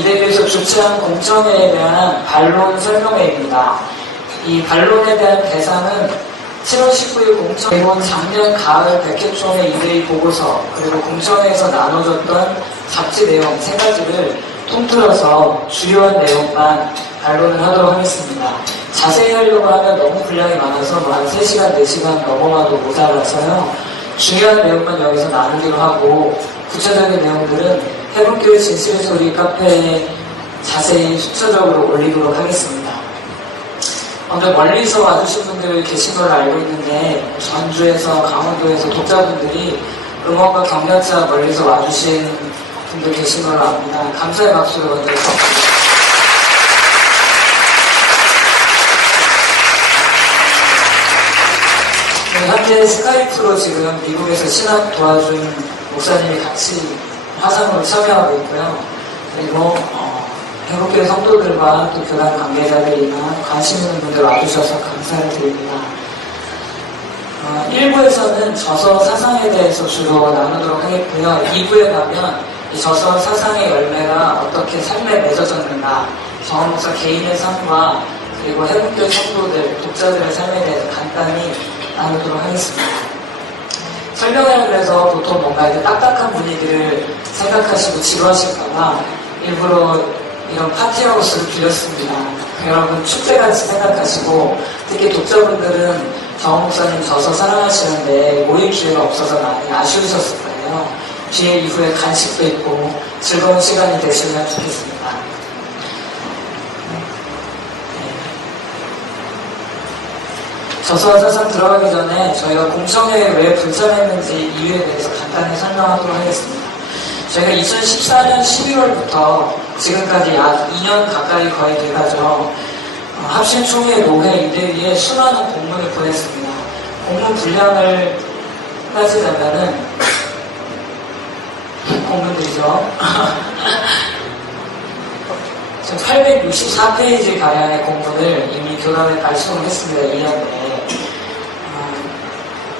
이에 대해서 주최한 공청회에 대한 반론 설명회입니다. 이 반론에 대한 대상은 7월 19일 공청회, 그리고 작년 가을 백회총회 2대2 보고서, 그리고 공청회에서 나눠졌던 잡지 내용 3가지를 통틀어서 주요한 내용만 반론을 하도록 하겠습니다. 자세히 하려고 하면 너무 분량이 많아서 한 3시간, 4시간 넘어가도 모자라서요. 중요한 내용만 여기서 나누기로 하고 구체적인 내용들은 해븐교회 진실의 소리 카페에 자세히 순서적으로 올리도록 하겠습니다. 먼저 멀리서 와주신 분들 계신 걸 알고 있는데 전주에서 강원도에서 독자분들이 응원과 격려차 멀리서 와주신 분들 계신 걸로 압니다. 감사의 박수를 먼저 현재 스카이프로 지금 미국에서 신학 도와준 목사님이 같이 화상으로 참여하고 있고요. 그리고 해븐교회 성도들과 또 교단 관계자들이나 관심 있는 분들 와주셔서 감사를 드립니다. 1부에서는 저서 사상에 대해서 주로 나누도록 하겠고요. 2부에 가면 이 저서 사상의 열매가 어떻게 삶에 맺어졌는가, 정원목사 개인의 삶과 그리고 해븐교회 성도들, 독자들의 삶에 대해서 간단히 나누도록 하겠습니다. 설명회를 해서 보통 뭔가 이제 딱딱한 분위기를 생각하시고 지루하실까봐 일부러 이런 파티하우스를 빌렸습니다. 여러분 축제같이 생각하시고, 특히 독자분들은 정원 목사님 저서 사랑하시는데 모일 기회가 없어서 많이 아쉬우셨을 거예요. 뒤에 이후에 간식도 있고 즐거운 시간이 되시면 좋겠습니다. 저서 사상 들어가기 전에 저희가 공청회에 왜 불참했는지 이유에 대해서 간단히 설명하도록 하겠습니다. 저희가 2014년 12월부터 지금까지 약 2년 가까이 거의 돼가죠. 합신총회 노회 이대위에 수많은 공문을 보냈습니다. 공문 분량을 따지자면은 공문들이죠. 지금 864페이지 가량의 공문을 이미 교단에 발송을 했습니다. 2년 내에.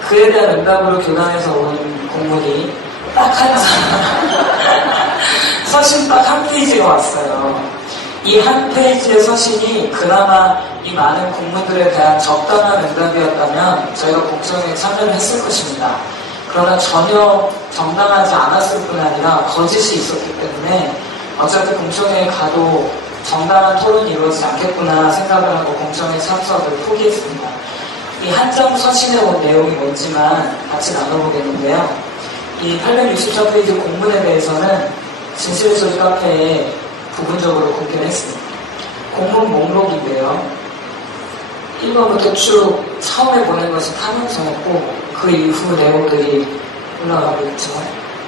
그에 대한 응답으로 교단에서 온 공문이 딱 한 장, 서신 딱 한 페이지가 왔어요. 이 한 페이지의 서신이 그나마 이 많은 공문들에 대한 적당한 응답이었다면 저희가 공청회에 참여를 했을 것입니다. 그러나 전혀 정당하지 않았을 뿐 아니라 거짓이 있었기 때문에 어차피 공청회에 가도 정당한 토론이 이루어지지 않겠구나 생각을 하고 공청회 참석을 포기했습니다. 이 한 장 서신에 온 내용이 뭔지만 같이 나눠보겠는데요. 이 864페이지 공문에 대해서는 진실의 소리 카페에 부분적으로 공개를 했습니다. 공문 목록인데요. 1번부터 쭉 처음에 보낸 것이 타명서였고 그 이후 내용들이 올라가고 있죠.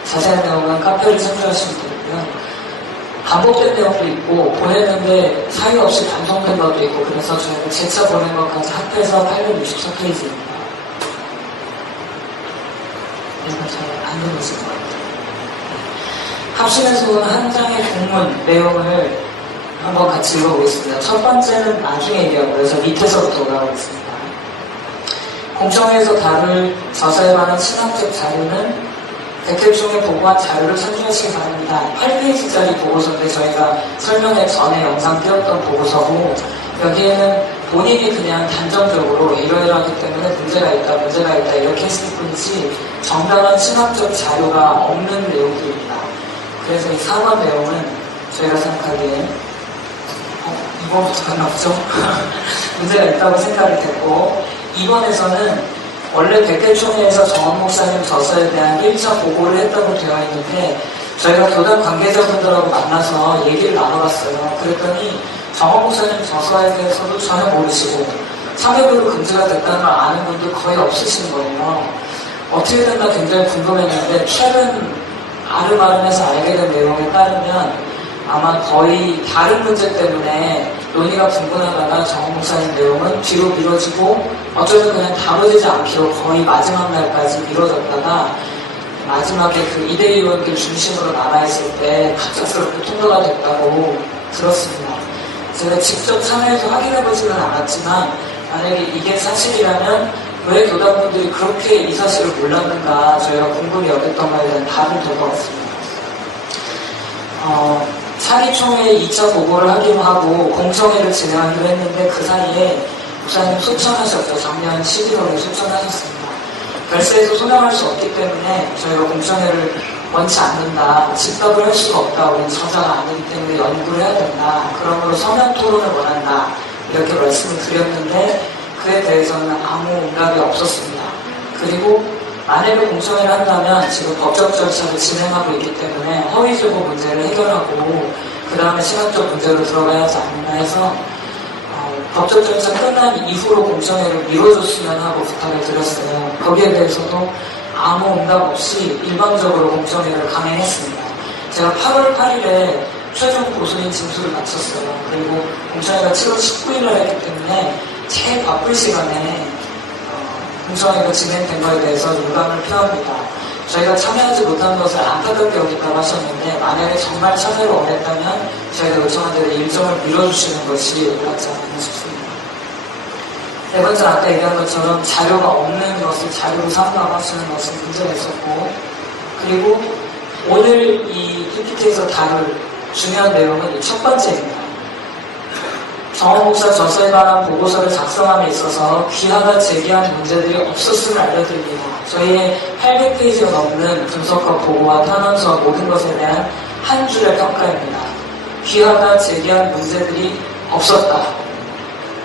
자세한 내용은 카페를 참조하시면 되고요. 반복된 내용도 있고 보냈는데 사유 없이 반송된 것도 있고 그래서 저희가 재차 보낸 것까지 합해서 864페이지입니다. 이거 잘 안 들으실 것 같아요. 합신에서 온 한 장의 공문 내용을 한번 같이 읽어보겠습니다. 첫 번째는 나중에 얘기하고 그래서 밑에서부터 올라가겠습니다. 공청회에서 다룰 저서에 관한 신학적 자료는 백회총회 보고한 자료를 참조하시기 바랍니다. 8페이지짜리 보고서인데 저희가 설명회 전에 영상 띄웠던 보고서고 여기에는 본인이 그냥 단정적으로 이러이러하기 때문에 문제가 있다 이렇게 했을 뿐이지 정당한 신학적 자료가 없는 내용들입니다. 그래서 이 4번 내용은 저희가 생각하기에 2번부터 갔나 보죠? 문제가 있다고 생각이 됐고 2번에서는 원래 백회총회에서 정원 목사님 저서에 대한 1차 보고를 했다고 되어 있는데 저희가 교단 관계자분들하고 만나서 얘기를 나눠봤어요. 그랬더니 정원 목사님 저서에 대해서도 전혀 모르시고 참여별로 금지가 됐다는 걸 아는 분들 거의 없으신 거예요. 어떻게 됐나 굉장히 궁금했는데 최근 아름아름해서 알게 된 내용에 따르면 아마 거의 다른 문제 때문에 논의가 분분하다가 정원 목사님 내용은 뒤로 미뤄지고 어쩌면 그냥 다뤄지지 않기로 거의 마지막 날까지 미뤄졌다가 마지막에 그 이대위원들 중심으로 남아있을 때 갑작스럽게 통과가 됐다고 들었습니다. 제가 직접 참여해서 확인해보지는 않았지만 만약에 이게 사실이라면 왜 교단분들이 그렇게 이 사실을 몰랐는가 저희가 궁금히 여겼던 거에 대한 답이 될 것 같습니다. 사기총회 2차 보고를 하기로 하고 공청회를 진행하기로 했는데 그 사이에 목사님 소천하셨죠. 작년 11월에 소천하셨습니다. 별세에서 소명할 수 없기 때문에 저희가 공청회를 원치 않는다. 집답을 할 수가 없다. 우리 저자가 아니기 때문에 연구를 해야 된다. 그러므로 서면 토론을 원한다. 이렇게 말씀을 드렸는데 그에 대해서는 아무 응답이 없었습니다. 그리고 만약에 공청회를 한다면 지금 법적 절차를 진행하고 있기 때문에 허위 제보 문제를 해결하고 그 다음에 시각적 문제로 들어가야 하지 않나 해서 법적 절차 끝난 이후로 공청회를 미뤄줬으면 하고 부탁을 드렸어요. 거기에 대해서도 아무 응답 없이 일방적으로 공청회를 강행했습니다. 제가 8월 8일에 최종 고소인 진술을 마쳤어요. 그리고 공청회가 7월 19일날 했기 때문에 제일 바쁠 시간에 공청회가 진행된 것에 대해서 유감을 표합니다. 저희가 참여하지 못한 것을 안타깝게 여긴다고 하셨는데 만약에 정말 참여를 원했다면 저희가 요청한 대로 일정을 밀어주시는 것이 옳지 않나 싶습니다. 네 번째 아까 얘기한 것처럼 자료가 없는 것을 자료로 삼가고 하시는 것은 문제가 있었고 그리고 오늘 이 PPT에서 다룰 중요한 내용은 첫 번째입니다. 정원 목사 저서에 관한 보고서를 작성함에 있어서 귀하가 제기한 문제들이 없었음을 알려드립니다. 저희의 800페이지가 넘는 분석과 보고와 탄원서와 모든 것에 대한 한 줄의 평가입니다. 귀하가 제기한 문제들이 없었다.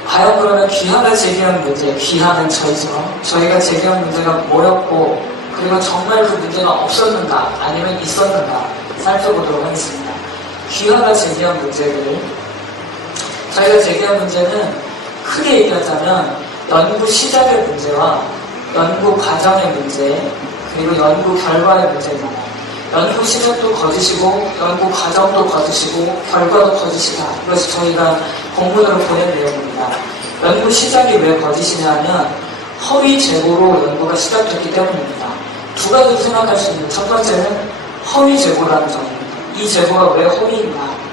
과연 그러면 귀하가 제기한 문제, 귀하는 저희죠. 저희가 제기한 문제가 뭐였고 그리고 정말 그 문제가 없었는가 아니면 있었는가 살펴보도록 하겠습니다. 귀하가 제기한 문제를 저희가 제기한 문제는 크게 얘기하자면 연구 시작의 문제와 연구 과정의 문제 그리고 연구 결과의 문제입니다. 연구 시작도 거짓이고 연구 과정도 거짓이고 결과도 거짓이다. 이것이 저희가 공문으로 보낸 내용입니다. 연구 시작이 왜 거짓이냐면 허위 제보로 연구가 시작됐기 때문입니다. 두 가지로 생각할 수 있는 첫 번째는 허위 제보라는 점입니다. 이 제보가 왜 허위인가?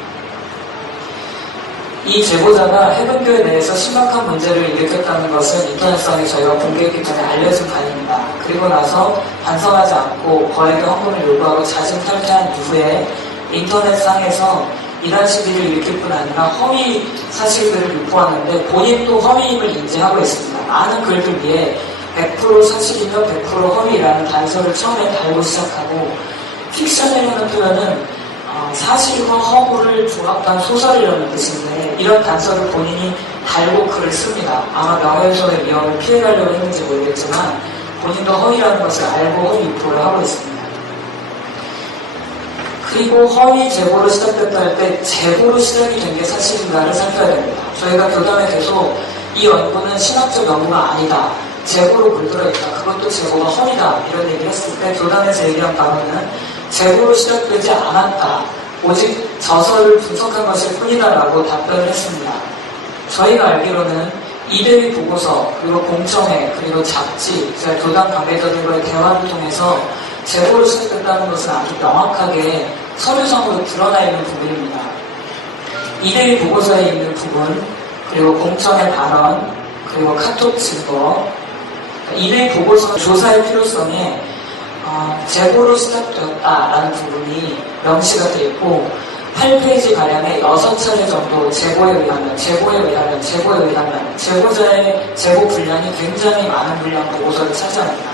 이 제보자가 해변교회 내에서 심각한 문제를 일으켰다는 것은 인터넷상에 저희가 공개했기 때문에 알려진 바입니다. 그리고 나서 반성하지 않고 거액의 헌금을 요구하고 자진 탈퇴한 이후에 인터넷상에서 이런 시비를 일으킬 뿐 아니라 허위 사실들을 유포하는데 본인도 허위임을 인지하고 있습니다. 많은 글들 위에 100% 사실이면 100% 허위라는 단서를 처음에 달고 시작하고 픽션이라는 표현은 사실과 허구를 조합한 소설이라는 뜻인데 이런 단서를 본인이 달고 글을 씁니다. 아마 명예훼손의 위험을 피해가려고 했는지 모르겠지만 본인도 허위라는 것을 알고 허위 유포를 하고 있습니다. 그리고 허위 제보로 시작됐다 할 때 제보로 시작이 된 게 사실인가를 살펴야 됩니다. 저희가 교단에 계속 이 연구는 신학적 연구가 아니다. 제보로 물들어있다. 그것도 제보가 허위다. 이런 얘기를 했을 때 교단에서 얘기한 바로는 제보로 시작되지 않았다. 오직 저서를 분석한 것일 뿐이다라고 답변을 했습니다. 저희가 알기로는 이대위 보고서, 그리고 공청회, 그리고 잡지, 제가 교단 관계자들과의 대화를 통해서 제보로 시작됐다는 것은 아주 명확하게 서류상으로 드러나 있는 부분입니다. 이대위 보고서에 있는 부분, 그리고 공청회 발언, 그리고 카톡 증거, 이대위 보고서 조사의 필요성에 제보로 시작되었다라는 부분이 명시가 되어 있고 8페이지 가량의 6차례 정도 제보자의 제보 분량이 굉장히 많은 분량 보고서를 차지합니다.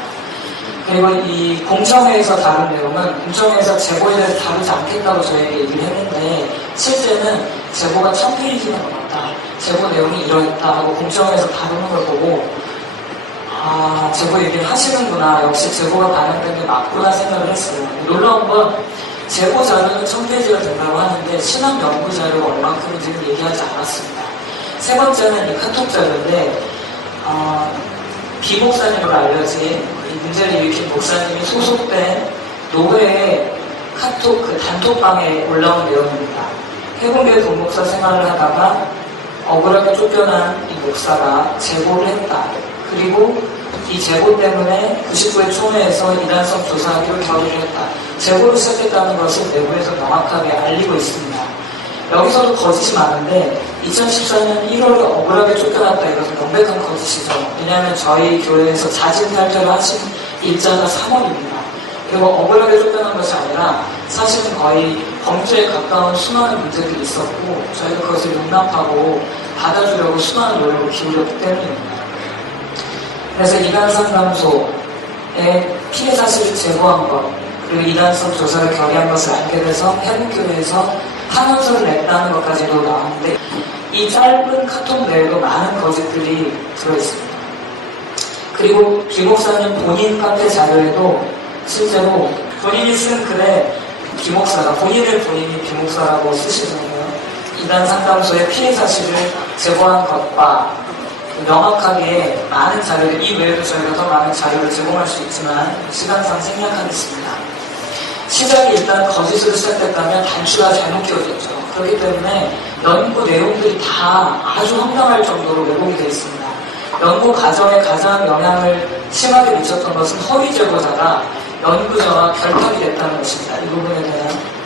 그리고 이 공청회에서 다룬 내용은 공청회에서 제보에 대해서 다루지 않겠다고 저희에게 얘기를 했는데 실제는 제보가 1000페이지가 넘었다. 제보 내용이 이러했다 하고 공청회에서 다루는 걸 보고 제보 얘기를 하시는구나. 역시 제보가 반영된 게 맞구나 생각을 했어요. 놀라운 건 제보 자료는 1000페이지가 된다고 하는데 신학 연구 자료가 얼만큼인지는 얘기하지 않았습니다. 세 번째는 이 카톡 자료인데 비목사님으로 알려진 이 문제를 일으킨 목사님이 소속된 노회의 카톡 그 단톡방에 올라온 내용입니다. 해군교회 본목사 생활을 하다가 억울하게 쫓겨난 이 목사가 제보를 했다. 그리고 이 제보 때문에 99회 총회에서 이단성 조사하기로 결의를 했다. 제보로 시작했다는 것을 내부에서 명확하게 알리고 있습니다. 여기서도 거짓이 많은데 2014년 1월에 억울하게 쫓겨났다. 이것은 명백한 거짓이죠. 왜냐하면 저희 교회에서 자진 탈퇴를 하신 일자가 3월입니다. 그리고 억울하게 쫓겨난 것이 아니라 사실은 거의 범죄에 가까운 수많은 문제들이 있었고 저희가 그것을 용납하고 받아주려고 수많은 노력을 기울였기 때문입니다. 그래서 이단상담소의 피해 사실을 제보한 것, 그리고 이단성 조사를 결의한 것을 알게 돼서 해국교회에서 탄원서를 냈다는 것까지도 나왔는데 이 짧은 카톡 내에도 많은 거짓들이 들어있습니다. 그리고 김 목사님 본인 카페 자료에도 실제로 본인이 쓴 글에 김 목사가 본인이 김 목사라고 쓰시잖아요. 이단 상담소의 피해 사실을 제보한 것과 명확하게 많은 자료를, 이 외에도 저희가 더 많은 자료를 제공할 수 있지만 시간상 생략하겠습니다. 시작이 일단 거짓으로 시작됐다면 단추가 잘못 끼워졌죠. 그렇기 때문에 연구 내용들이 다 아주 황당할 정도로 왜곡이 되어 있습니다. 연구 과정에 가장 영향을 심하게 미쳤던 것은 허위 제보자가 연구자와 결탁이 됐다는 것입니다. 이 부분에 대한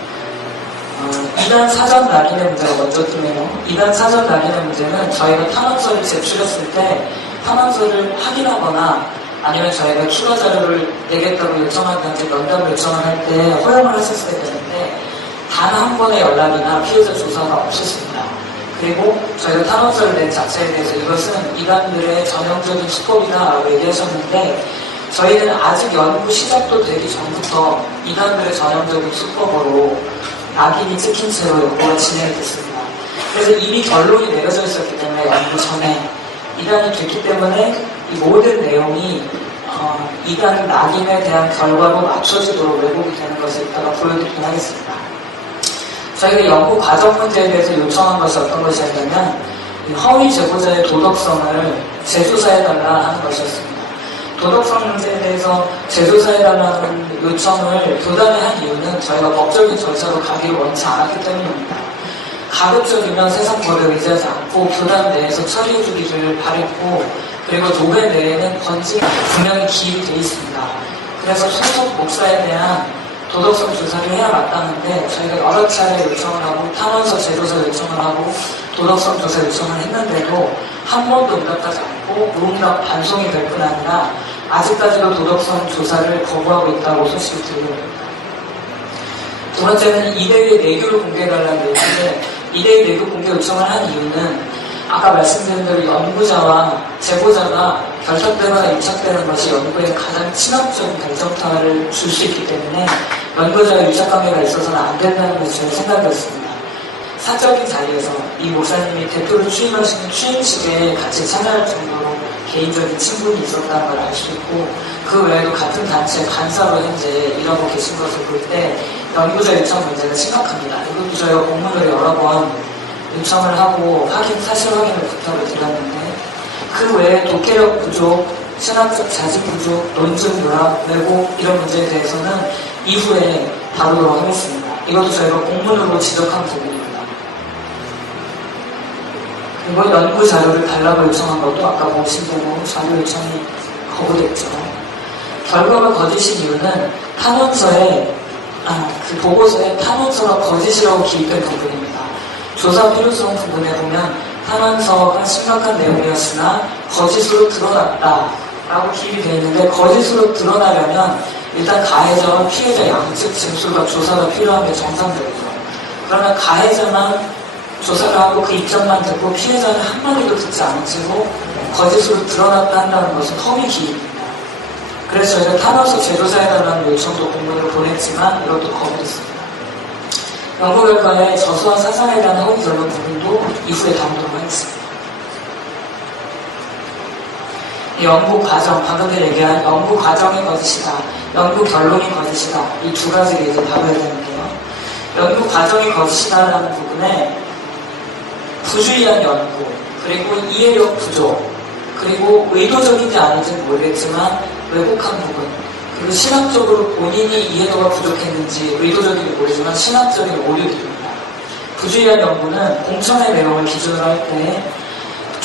이단 사전 낙인의 문제가 먼저 뜨네요. 이단 사전 낙인의 문제는 저희가 탄원서를 제출했을 때 탄원서를 확인하거나 아니면 저희가 추가 자료를 내겠다고 요청한다든지 면담을 요청할 때 허용을 하셨어야 되는데 단 한 번의 연락이나 피해자 조사가 없었습니다. 그리고 저희가 탄원서를 낸 자체에 대해서 이것은 이단들의 전형적인 수법이다라고 얘기하셨는데 저희는 아직 연구 시작도 되기 전부터 이단들의 전형적인 수법으로 낙인이 찍힌 채로 연구가 진행이 됐습니다. 그래서 이미 결론이 내려져 있었기 때문에 연구 전에 이단이 됐기 때문에 이 모든 내용이 이단 낙인에 대한 결과로 맞춰지도록 왜곡이 되는 것을 이따가 보여드리긴 하겠습니다. 저희가 연구 과정 문제에 대해서 요청한 것이 어떤 것이었냐면 허위 제보자의 도덕성을 재조사해달라 하는 것이었습니다. 도덕성 문제에 대해서 재조사해달라는 요청을 교단에 한 이유는 저희가 법적인 절차로 가기를 원치 않았기 때문입니다. 가급적이면 세상 법에 의지하지 않고 교단 내에서 처리해주기를 바랬고 그리고 교회 내에는 번지 분명히 기입되어 있습니다. 그래서 소속 목사에 대한 도덕성 조사를 해야 마땅한데 저희가 여러 차례 요청을 하고 탄원서 재조사 요청을 하고 도덕성 조사 요청을 했는데도 한 번도 응답하지 않고 무응답 반송이 될 뿐 아니라 아직까지도 도덕성 조사를 거부하고 있다고 소식이 들려옵니다. 두 번째는 2대1 내교를 공개해달라는 얘기인데 2대1 내교 공개 요청을 한 이유는 아까 말씀드린 대로 연구자와 제보자가 결탁되거나 유착되는 것이 연구에 가장 친화적인 결정타를 줄 수 있기 때문에 연구자와 유착관계가 있어서는 안 된다는 것이 제 생각이었습니다. 사적인 자리에서 이 목사님이 대표로 취임하시는 취임식에 같이 참여할 정도로 개인적인 친분이 있었다는 걸 알 수 있고 그 외에도 같은 단체 간사로 현재 일하고 계신 것을 볼 때 연구자 유착 문제가 심각합니다. 이것도 저희가 공문을 여러 번 요청을 하고 사실 확인을 부탁을 드렸는데 그 외에 독해력 부족, 신학적 자질 부족, 논증 요락, 왜곡 이런 문제에 대해서는 이후에 다루도록 하겠습니다. 이것도 저희가 공문으로 지적한 부분입니다. 그리고 연구 자료를 달라고 요청한 것도 아까 보신 대로 자료 요청이 거부됐죠. 결과가 거짓인 이유는 그 보고서에 탄원서가 거짓이라고 기입된 부분입니다. 조사 필요성 부분에 보면 탄원서가 심각한 내용이었으나 거짓으로 드러났다라고 기입이 되어 있는데 거짓으로 드러나려면 일단 가해자와 피해자 양측 진술과 조사가 필요한 게 정상적이죠. 그러면 가해자만 조사를 하고 그 입장만 듣고 피해자는 한마디도 듣지 않은 채로 거짓으로 드러났다 한다는 것은 허위 기입입니다. 그래서 저희가 탄원서 재조사해달라는 요청도 공문으로 보냈지만 이것도 거부됐습니다. 연구 결과에 저수한 사상에 대한 허위 결론 부분도 이후에 다루도록 하겠습니다. 연구 과정, 방금 전에 얘기한 연구 과정이 거짓이다, 연구 결론이 거짓이다, 이 두 가지를 이제 다뤄야 되는데요. 연구 과정이 거짓이다라는 부분에 부주의한 연구, 그리고 이해력 부족, 그리고 의도적인지 아닌지는 모르겠지만 왜곡한 부분, 그리고 신학적으로 본인이 이해도가 부족했는지 의도적인지 모르지만 신학적인 오류들입니다. 부주의한 연구는 공천의 내용을 기준으로 할 때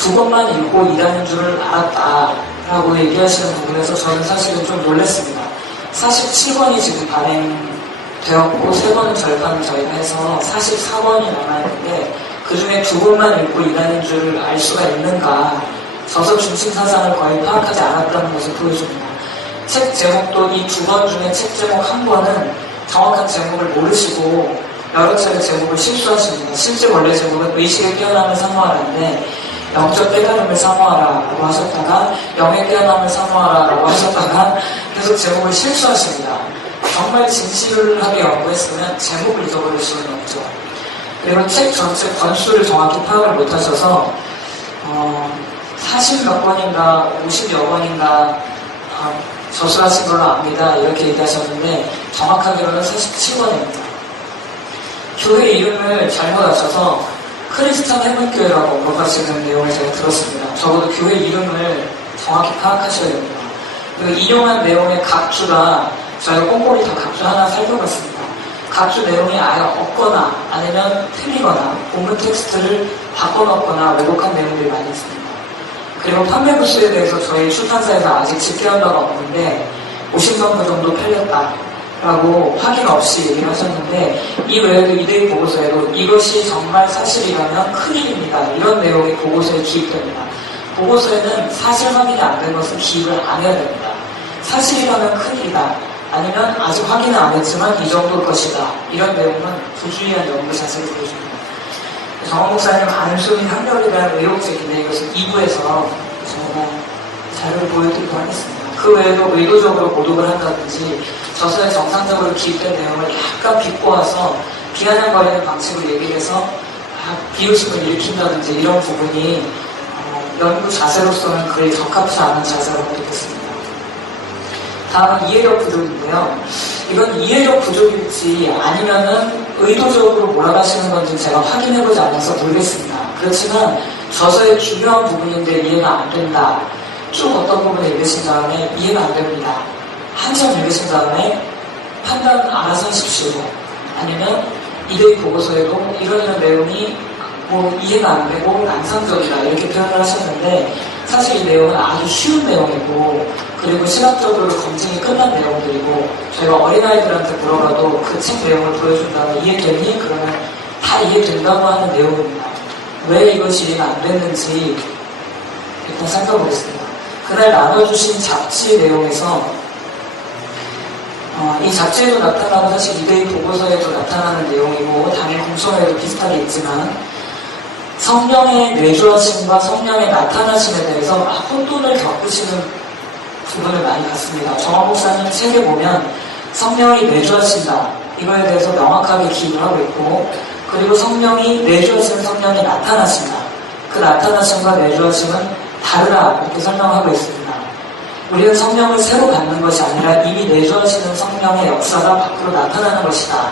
두 번만 읽고 이단인 줄을 알았다라고 얘기하시는 부분에서 저는 사실은 좀 놀랐습니다. 47권이 지금 발행되었고 3번은 절판을 저희가 해서 44권이 남아있는데 그 중에 2권만 읽고 이단인 줄을 알 수가 있는가, 저서 중심 사상을 거의 파악하지 않았다는 것을 보여줍니다. 책 제목도 이 2권 중에 책 제목 한 권은 정확한 제목을 모르시고 여러 차례 제목을 실수하십니다. 실제 원래 제목은 의식을 깨어남을 사모하라인데 영적 깨달음을 사모하라라고 하셨다가 영의 깨어남을 사모하라라고 하셨다가 계속 제목을 실수하십니다. 정말 진실하게 연구했으면 제목을 잊어버릴 수는 없죠. 그리고 책 전체 권수를 정확히 파악을 못하셔서 40몇 권인가 50여 권인가 저술하신 걸로 압니다. 이렇게 얘기하셨는데 정확하게로는 47권입니다. 교회 이름을 잘못 하셔서 크리스찬 해물교회라고 언급하시는 내용을 제가 들었습니다. 적어도 교회 이름을 정확히 파악하셔야 됩니다. 그리고 인용한 내용의 각주가 저희가 꼼꼼히 다 각주 하나 살펴봤습니다. 각주 내용이 아예 없거나 아니면 틀리거나 본문 텍스트를 바꿔놓거나 왜곡한 내용들이 많이 있습니다. 그리고 판매 부수에 대해서 저희 출판사에서 아직 집계한 바가 없는데 50만 부 정도 팔렸다라고 확인 없이 얘기를 하셨는데 이 외에도 이데이 보고서에도 이것이 정말 사실이라면 큰일입니다. 이런 내용이 보고서에 기입됩니다. 보고서에는 사실 확인이 안 된 것은 기입을 안 해야 됩니다. 사실이라면 큰일이다. 아니면 아직 확인은 안 했지만 이 정도일 것이다. 이런 내용은 부주의한 연구 자세를 보여줍니다. 정원 목사님 안수민 학력에 대한 의혹적인데 이것은 2부에서 제가 자료를 보여드리도록 하겠습니다. 그 외에도 의도적으로 모독을 한다든지 저서에 정상적으로 기입된 내용을 약간 비꼬아서 비아냥거리는 방식으로 얘기를 해서 비효심을 일으킨다든지 이런 부분이 연구 자세로서는 그리 적합치 않은 자세라고 느꼈습니다. 다음은 이해력 부족인데요. 이건 이해력 부족일지 아니면은 의도적으로 몰아가시는 건지 제가 확인해보지 않아서 모르겠습니다. 그렇지만 저서의 중요한 부분인데 이해가 안 된다. 쭉 어떤 부분을 읽으신 다음에 이해가 안 됩니다. 한참 읽으신 다음에 판단 알아서 하십시오. 아니면 이데이 보고서에도 이런 내용이 이해가 안 되고 난상적이다 이렇게 표현을 하셨는데 사실 이 내용은 아주 쉬운 내용이고 그리고 시각적으로 검증이 끝난 내용들이고 저희가 어린아이들한테 물어봐도 그 책 내용을 보여준다면 이해되니? 그러면 다 이해된다고 하는 내용입니다. 왜 이것이 이해가 안 됐는지 일단 살펴보겠습니다. 그날 나눠주신 잡지 내용에서 이 잡지에도 나타나고 사실 이데이 보고서에도 나타나는 내용이고 당일 공청회에도 비슷하게 있지만 성령의 내주하심과 성령의 나타나심에 대해서 혼돈을 겪으시는 부분을 많이 봤습니다. 정원 목사님 책에 보면 성령이 내주하신다 이거에 대해서 명확하게 기인을 하고 있고 그리고 성령이 내주하시는 성령이 나타나신다 그 나타나심과 내주하심은 다르다 이렇게 설명하고 있습니다. 우리는 성령을 새로 받는 것이 아니라 이미 내주하시는 성령의 역사가 밖으로 나타나는 것이다.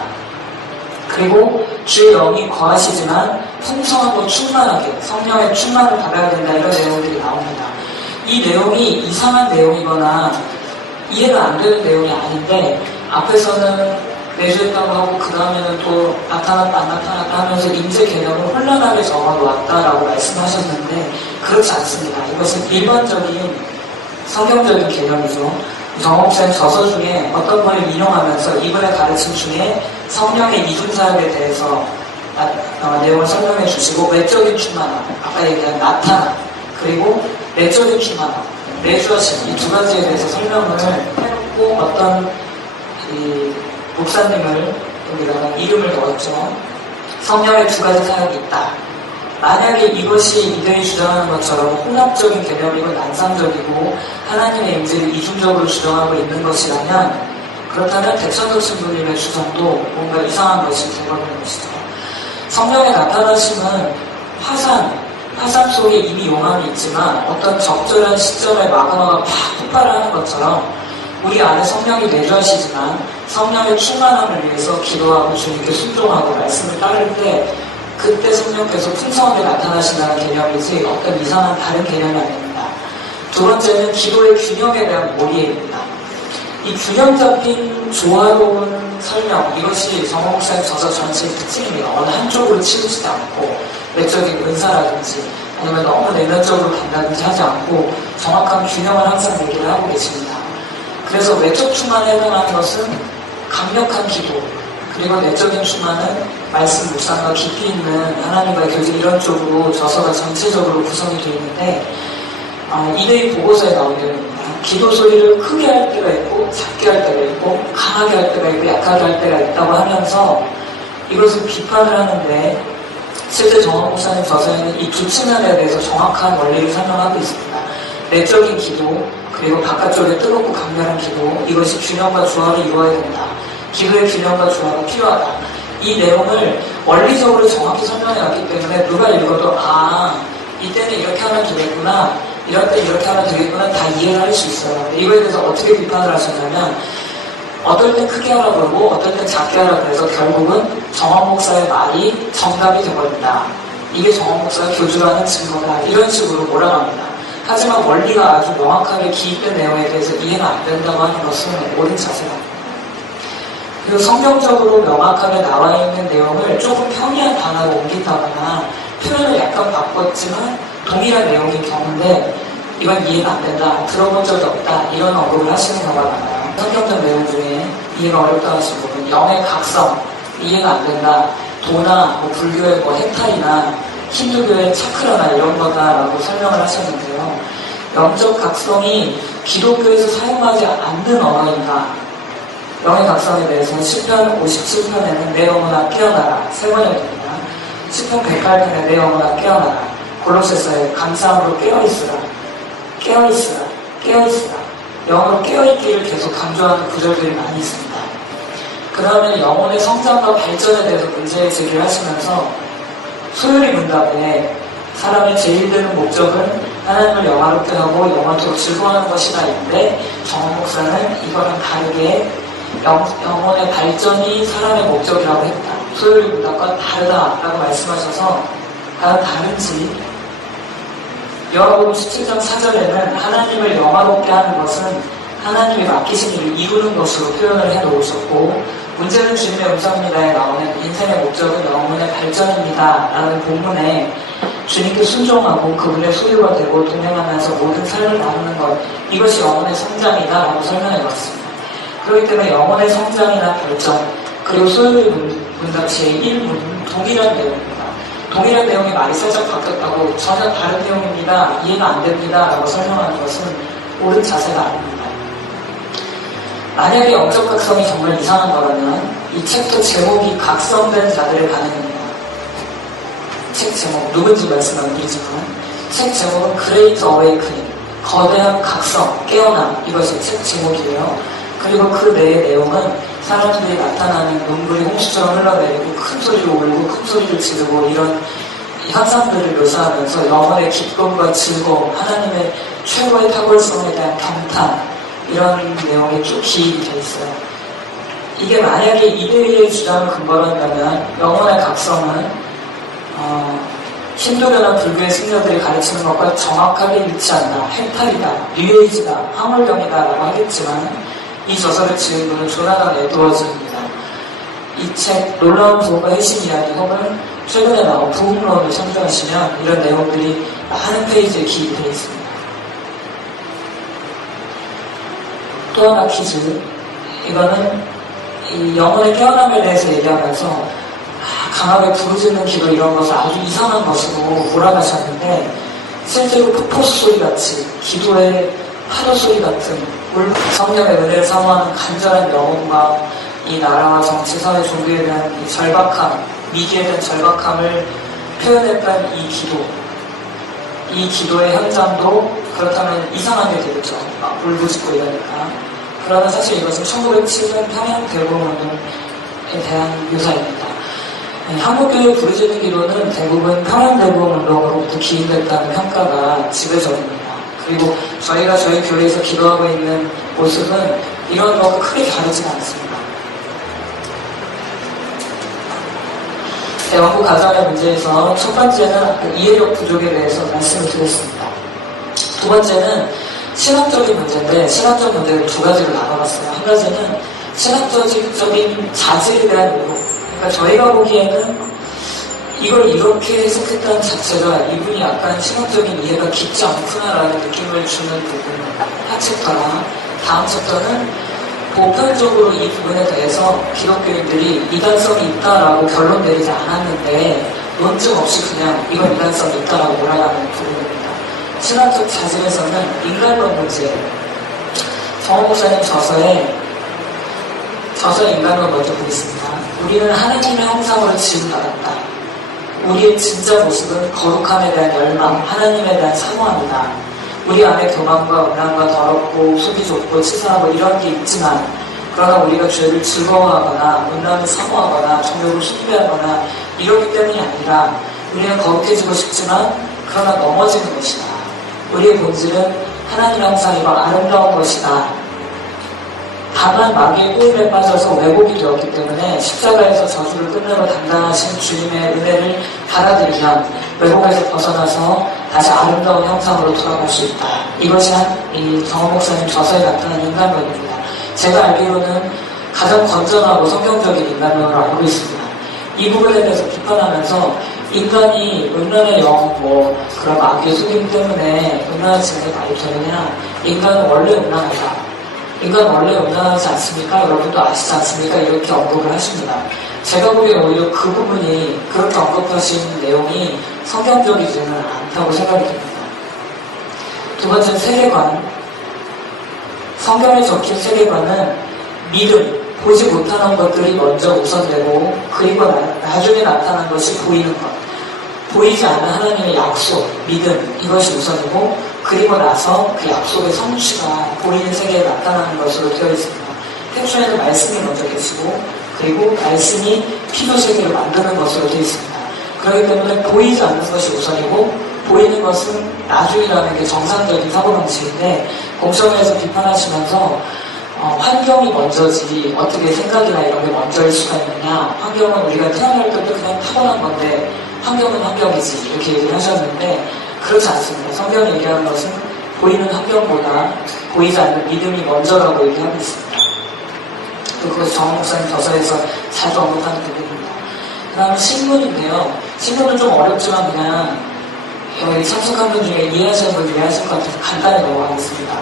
그리고 주의 영이 거하시지만 풍성하고 충만하게 성령의 충만을 받아야 된다 이런 내용들이 나옵니다. 이 내용이 이상한 내용이거나 이해가 안 되는 내용이 아닌데 앞에서는 내주했다고 하고 그 다음에는 또 나타났다 안 나타났다 하면서 인재 개념을 혼란하게 적어놓았다라고 말씀하셨는데 그렇지 않습니다. 이것은 일반적인 성경적인 개념이죠. 정원 목사님 저서 중에 어떤 분을 인용하면서 이분의 가르침 중에 성령의 이중사역에 대해서 내용을 설명해 주시고 외적인 충만함, 아까 얘기한 나타남, 그리고 내적인 충만함, 내주하심 이 두 가지에 대해서 설명을 해놓고 어떤 목사님을 여기다가 이름을 넣었죠. 성령의 두 가지 사역이 있다. 만약에 이것이 이들이 주장하는 것처럼 혼합적인 개념이고 난상적이고 하나님의 임재를 이중적으로 주장하고 있는 것이라면 그렇다면 백천석 신부님의 주장도 뭔가 이상한 것이 되어버리는 것이죠. 성령의 나타나심은 화산 속에 이미 용암이 있지만 어떤 적절한 시점에 마그마가 팍 폭발하는 것처럼 우리 안에 성령이 내주하시지만 성령의 충만함을 위해서 기도하고 주님께 순종하고 말씀을 따를 때 그때 성령께서 풍성하게 나타나신다는 개념이지 어떤 이상한 다른 개념이 아닙니다. 두 번째는 기도의 균형에 대한 몰이입니다. 이 균형 잡힌 조화로운 설명 이것이 정원 목사님 저서 전체의 특징입니다. 어느 한쪽으로 치우치지 않고 외적인 은사라든지 아니면 너무 내면적으로 간다든지 하지 않고 정확한 균형을 항상 얘기를 하고 계십니다. 그래서 외적 충만에 해당하는 것은 강력한 기도 그리고 내적인 충만은 말씀 묵상과 깊이 있는 하나님과의 교제 이런 쪽으로 저서가 전체적으로 구성이 되어 있는데 이데이 보고서에 나온 내용입니다. 기도 소리를 크게 할 때가 있고 작게 할 때가 있고 강하게 할 때가 있고 약하게 할 때가 있다고 하면서 이것을 비판을 하는데 실제 정원 목사님 저서에는 이 두 측면에 대해서 정확한 원리를 설명하고 있습니다. 내적인 기도 그리고 바깥쪽에 뜨겁고 강렬한 기도 이것이 균형과 조화를 이루어야 된다. 기도의 균형과 조화가 필요하다. 이 내용을 원리적으로 정확히 설명해 왔기 때문에 누가 읽어도 이때는 이렇게 하면 되겠구나 이럴 때 이렇게 하면 되겠구나 다 이해를 할 수 있어요. 이거에 대해서 어떻게 비판을 하셨냐면 어떨 땐 크게 하라고 그러고 어떨 땐 작게 하라고 그래서 결국은 정원 목사의 말이 정답이 되어버린다. 이게 정원 목사가 교주라는 증거다. 이런 식으로 몰아갑니다. 하지만 원리가 아주 명확하게 기입된 내용에 대해서 이해가 안 된다고 하는 것은 옳은 자세다. 그리고 성경적으로 명확하게 나와 있는 내용을 조금 편리한 단어로 옮긴다거나 표현을 약간 바꿨지만 동일한 내용인 경우인데 이건 이해가 안 된다, 들어본 적이 없다 이런 언급을 하시는 경우가 많아요. 성경적 내용 중에 이해가 어렵다 하시는 부분 영의 각성, 이해가 안 된다, 도나 불교의 해탈이나 힌두교의 차크라나 이런 거다라고 설명을 하셨는데요. 영적 각성이 기독교에서 사용하지 않는 언어인가? 영의 각성에 대해서 시편 57편에는 내 영혼아 깨어나라 세 번역입니다. 시편 108편에 내 영혼아 깨어나라 골로새서에 감사함으로 깨어있으라 깨어있으라 깨어있으라 영으로 깨어있기를 계속 강조하는 구절들이 많이 있습니다. 그 다음에 영혼의 성장과 발전에 대해서 문제 제기를 하시면서 소요리 문답에 사람의 제일 되는 목적은 하나님을 영화롭게 하고 영원토록 즐거워하는 것이다 인데 정원 목사는 이거랑 다르게 영혼의 발전이 사람의 목적이라고 했다. 소요리 문답과 다르다라고 말씀하셔서 과연 다른지 요한복음 17장 4절에는 하나님을 영화롭게 하는 것은 하나님이 맡기신 일을 이루는 것으로 표현을 해놓으셨고 문제는 주님의 음성입니다에 나오는 인생의 목적은 영혼의 발전입니다 라는 본문에 주님께 순종하고 그분의 소유가 되고 동행하면서 모든 삶을 나누는 것 이것이 영혼의 성장이다 라고 설명해 봤습니다. 그렇기 때문에 영혼의 성장이나 발전 그리고 소유의 문답 제1문은 동일한 내용입니다. 동일한 내용이 말이 살짝 바뀌었다고 전혀 다른 내용입니다. 이해가 안 됩니다. 라고 설명하는 것은 옳은 자세가 아닙니다. 만약에 영적 각성이 정말 이상한 거라면 이 챕터 제목이 각성된 자들의 반응입니다. 책 제목 누군지 말씀 안 드리지만 책 제목은 Great Awakening 거대한 각성, 깨어남 이것이 책 제목이에요. 그리고 그 내의 내용은 사람들이 나타나는 눈물이 홍수처럼 흘러내리고 큰 소리로 울고 큰 소리를 지르고 이런 현상들을 묘사하면서 영혼의 기쁨과 즐거움, 하나님의 최고의 탁월성에 대한 경탄 이런 내용이 쭉 기입이 되어 있어요. 이게 만약에 이데이의 주장을 근거로 한다면 영혼의 각성은 힌두교나 불교의 승려들이 가르치는 것과 정확하게 일치한다, 해탈이다, 뉴에이지다, 화물경이다 라고 하겠지만 이 저서를 지은 분은 조나단 에드워즈입니다. 이 책 놀라운 부흥과 핵심 이야기 혹은 최근에 나온 부흥론을 참조하시면 이런 내용들이 많은 페이지에 기입이 되어 있습니다. 또 하나 퀴즈. 이거는 이 영혼의 깨어남에 대해서 얘기하면서 강하게 부르짖는 기도 이런 것을 아주 이상한 것으로 몰아가셨는데 실제로 폭포수 소리 같이 기도의 파도 소리 같은 성령의 은혜를 사모하는 간절한 영혼과 이 나라와 정치, 사회, 종교에 대한 이 절박함, 미기에 대한 절박함을 표현했던 이 기도의 현장도 그렇다면 이상하게 되겠죠. 막 울부짖고 이러니까. 그러나 사실 이것은 1907년 평양대공운동에 대한 묘사입니다. 한국교회 부르짖는 기도는 대부분 평양대공운동으로부터 기인됐다는 평가가 지배적입니다. 그리고 저희가 저희 교회에서 기도하고 있는 모습은 이런 것과 크게 다르지는 않습니다. 영국 가정의 문제에서 첫 번째는 이해력 부족에 대해서 말씀을 드렸습니다. 두 번째는 신학적인 문제인데 신학적 문제를 두 가지로 나눠봤어요. 한 가지는 신학적인 자질에 대한 의혹. 그러니까 저희가 보기에는 이걸 이렇게 해석했다는 자체가 이분이 약간 신학적인 이해가 깊지 않구나라는 느낌을 주는 부분입니다. 한 챕터랑 다음 챕터는 보편적으로 이 부분에 대해서 기독교인들이 이단성이 있다라고 결론 내리지 않았는데 논증 없이 그냥 이건 이단성이 있다라고 몰아가는 부분입니다. 신학적 자질에서는 인간론 문제, 정원 목사님 저서 인간론 먼저 보겠습니다. 우리는 하나님의 형상으로 지음받았다. 우리의 진짜 모습은 거룩함에 대한 열망, 하나님에 대한 사모함이다. 우리 안에 교만과 음란과 더럽고 속이 좁고 치사하고 이런 게 있지만, 그러나 우리가 죄를 즐거워하거나 음란을 사모하거나 정욕을 숭배하거나 이러기 때문이 아니라 우리는 거룩해지고 싶지만 그러나 넘어지는 것이다. 우리의 본질은 하나님의 형상이고 아름다운 것이다. 다만 마귀의 꼬임에 빠져서 왜곡이 되었기 때문에 십자가에서 저주를 끝내고 담당하신 주님의 은혜를 받아들이면 왜곡에서 벗어나서 다시 아름다운 형상으로 돌아갈 수 있다. 이것이 이 정원 목사님 저서에 나타난 인간론입니다. 제가 알기로는 가장 건전하고 성경적인 인간론으로 알고 있습니다. 이 부분에 대해서 비판하면서 인간이 음란의 영, 그런 마귀의 속임 때문에 음란한 짓을 많이 되느냐? 인간은 원래 음란하다. 인간은 원래 음란하지 않습니까? 여러분도 아시지 않습니까? 이렇게 언급을 하십니다. 제가 보기에 오히려 그 부분이 그렇게 언급하신 내용이 성경적이지는 않다고 생각이 듭니다. 두 번째는 세계관. 성경에 적힌 세계관은 믿음, 보지 못하는 것들이 먼저 우선되고 그리고 나중에 나타난 것이 보이는 것. 보이지 않는 하나님의 약속, 믿음, 이것이 우선이고 그리고 나서 그 약속의 성취가 보이는 세계에 나타나는 것으로 되어 있습니다. 텍스트에는 말씀이 먼저 계시고 그리고 말씀이 피조 세계를 만드는 것으로 되어 있습니다. 그렇기 때문에 보이지 않는 것이 우선이고 보이는 것은 나중이라는 게 정상적인 사고방식인데 공성에서 비판하시면서 환경이 먼저지 어떻게 생각이나 이런 게 먼저일 수가 있느냐. 환경은 우리가 태어날 때도 그냥 타고난 건데 환경은 환경이지 이렇게 얘기를 하셨는데 그렇지 않습니다. 성경이 얘기하는 것은 보이는 환경보다 보이지 않는 믿음이 먼저라고 얘기하고 있습니다. 그것이 정원 목사님 저서에서 자주 언급하는 부분입니다. 그 다음에 신문인데요. 신문은 좀 어렵지만 그냥 여기 참석한 분 중에 이해하시는 분 이해하실 것 같아서 간단히 넘어가겠습니다.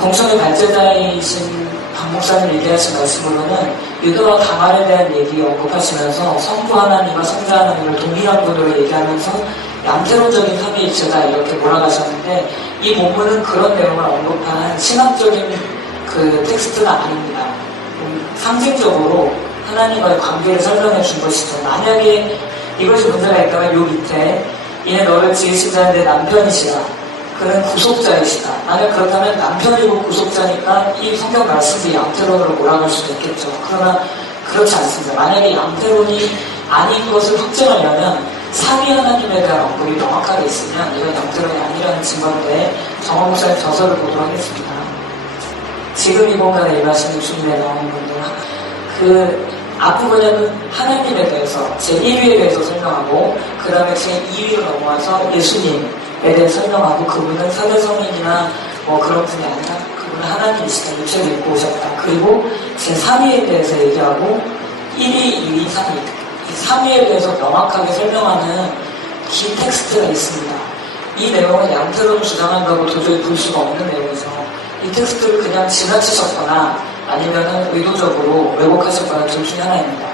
공천의 발제자이신 박 목사님 얘기하신 말씀으로는 유다와 다말에 대한 얘기 언급하시면서 성부 하나님과 성자 하나님을 동일한 분으로 얘기하면서 양태론적인 삼위일체다 이렇게 몰아가셨는데 이 본문은 그런 내용을 언급한 신학적인 그 텍스트가 아닙니다. 상징적으로 하나님과의 관계를 설명해 준 것이죠. 만약에 이것이 문제가 있다면 요 밑에 이는 너를 지으신 자는 내 남편이시라. 그는 구속자이시다. 만약 그렇다면 남편이고 구속자니까 이 성경 말씀이 양태론으로 몰아갈 수도 있겠죠. 그러나 그렇지 않습니다. 만약에 양태론이 아닌 것을 확증하려면 삼위 하나님에 대한 언급이 명확하게 있으면 이건 양태론이 아니라는 증거인데 정원 목사님 저서를 보도록 하겠습니다. 지금 이 공간에 임하시는 주님의 나오는 분들 그 앞부분에는 하나님에 대해서 제1위에 대해서 설명하고 그 다음에 제2위로 넘어와서 예수님에 대해 설명하고 그분은 사대성인이나 그런 분이 아니라 그분은 하나님이시다. 육체를 입고 오셨다. 그리고 제3위에 대해서 얘기하고 1위, 2위, 3위 이 3위에 대해서 명확하게 설명하는 긴 텍스트가 있습니다. 이 내용은 양태론을 주장한다고 도저히 볼 수가 없는 내용이죠. 이 텍스트를 그냥 지나치셨거나 아니면 의도적으로 왜곡하셨거나 둘 중에 하나입니다.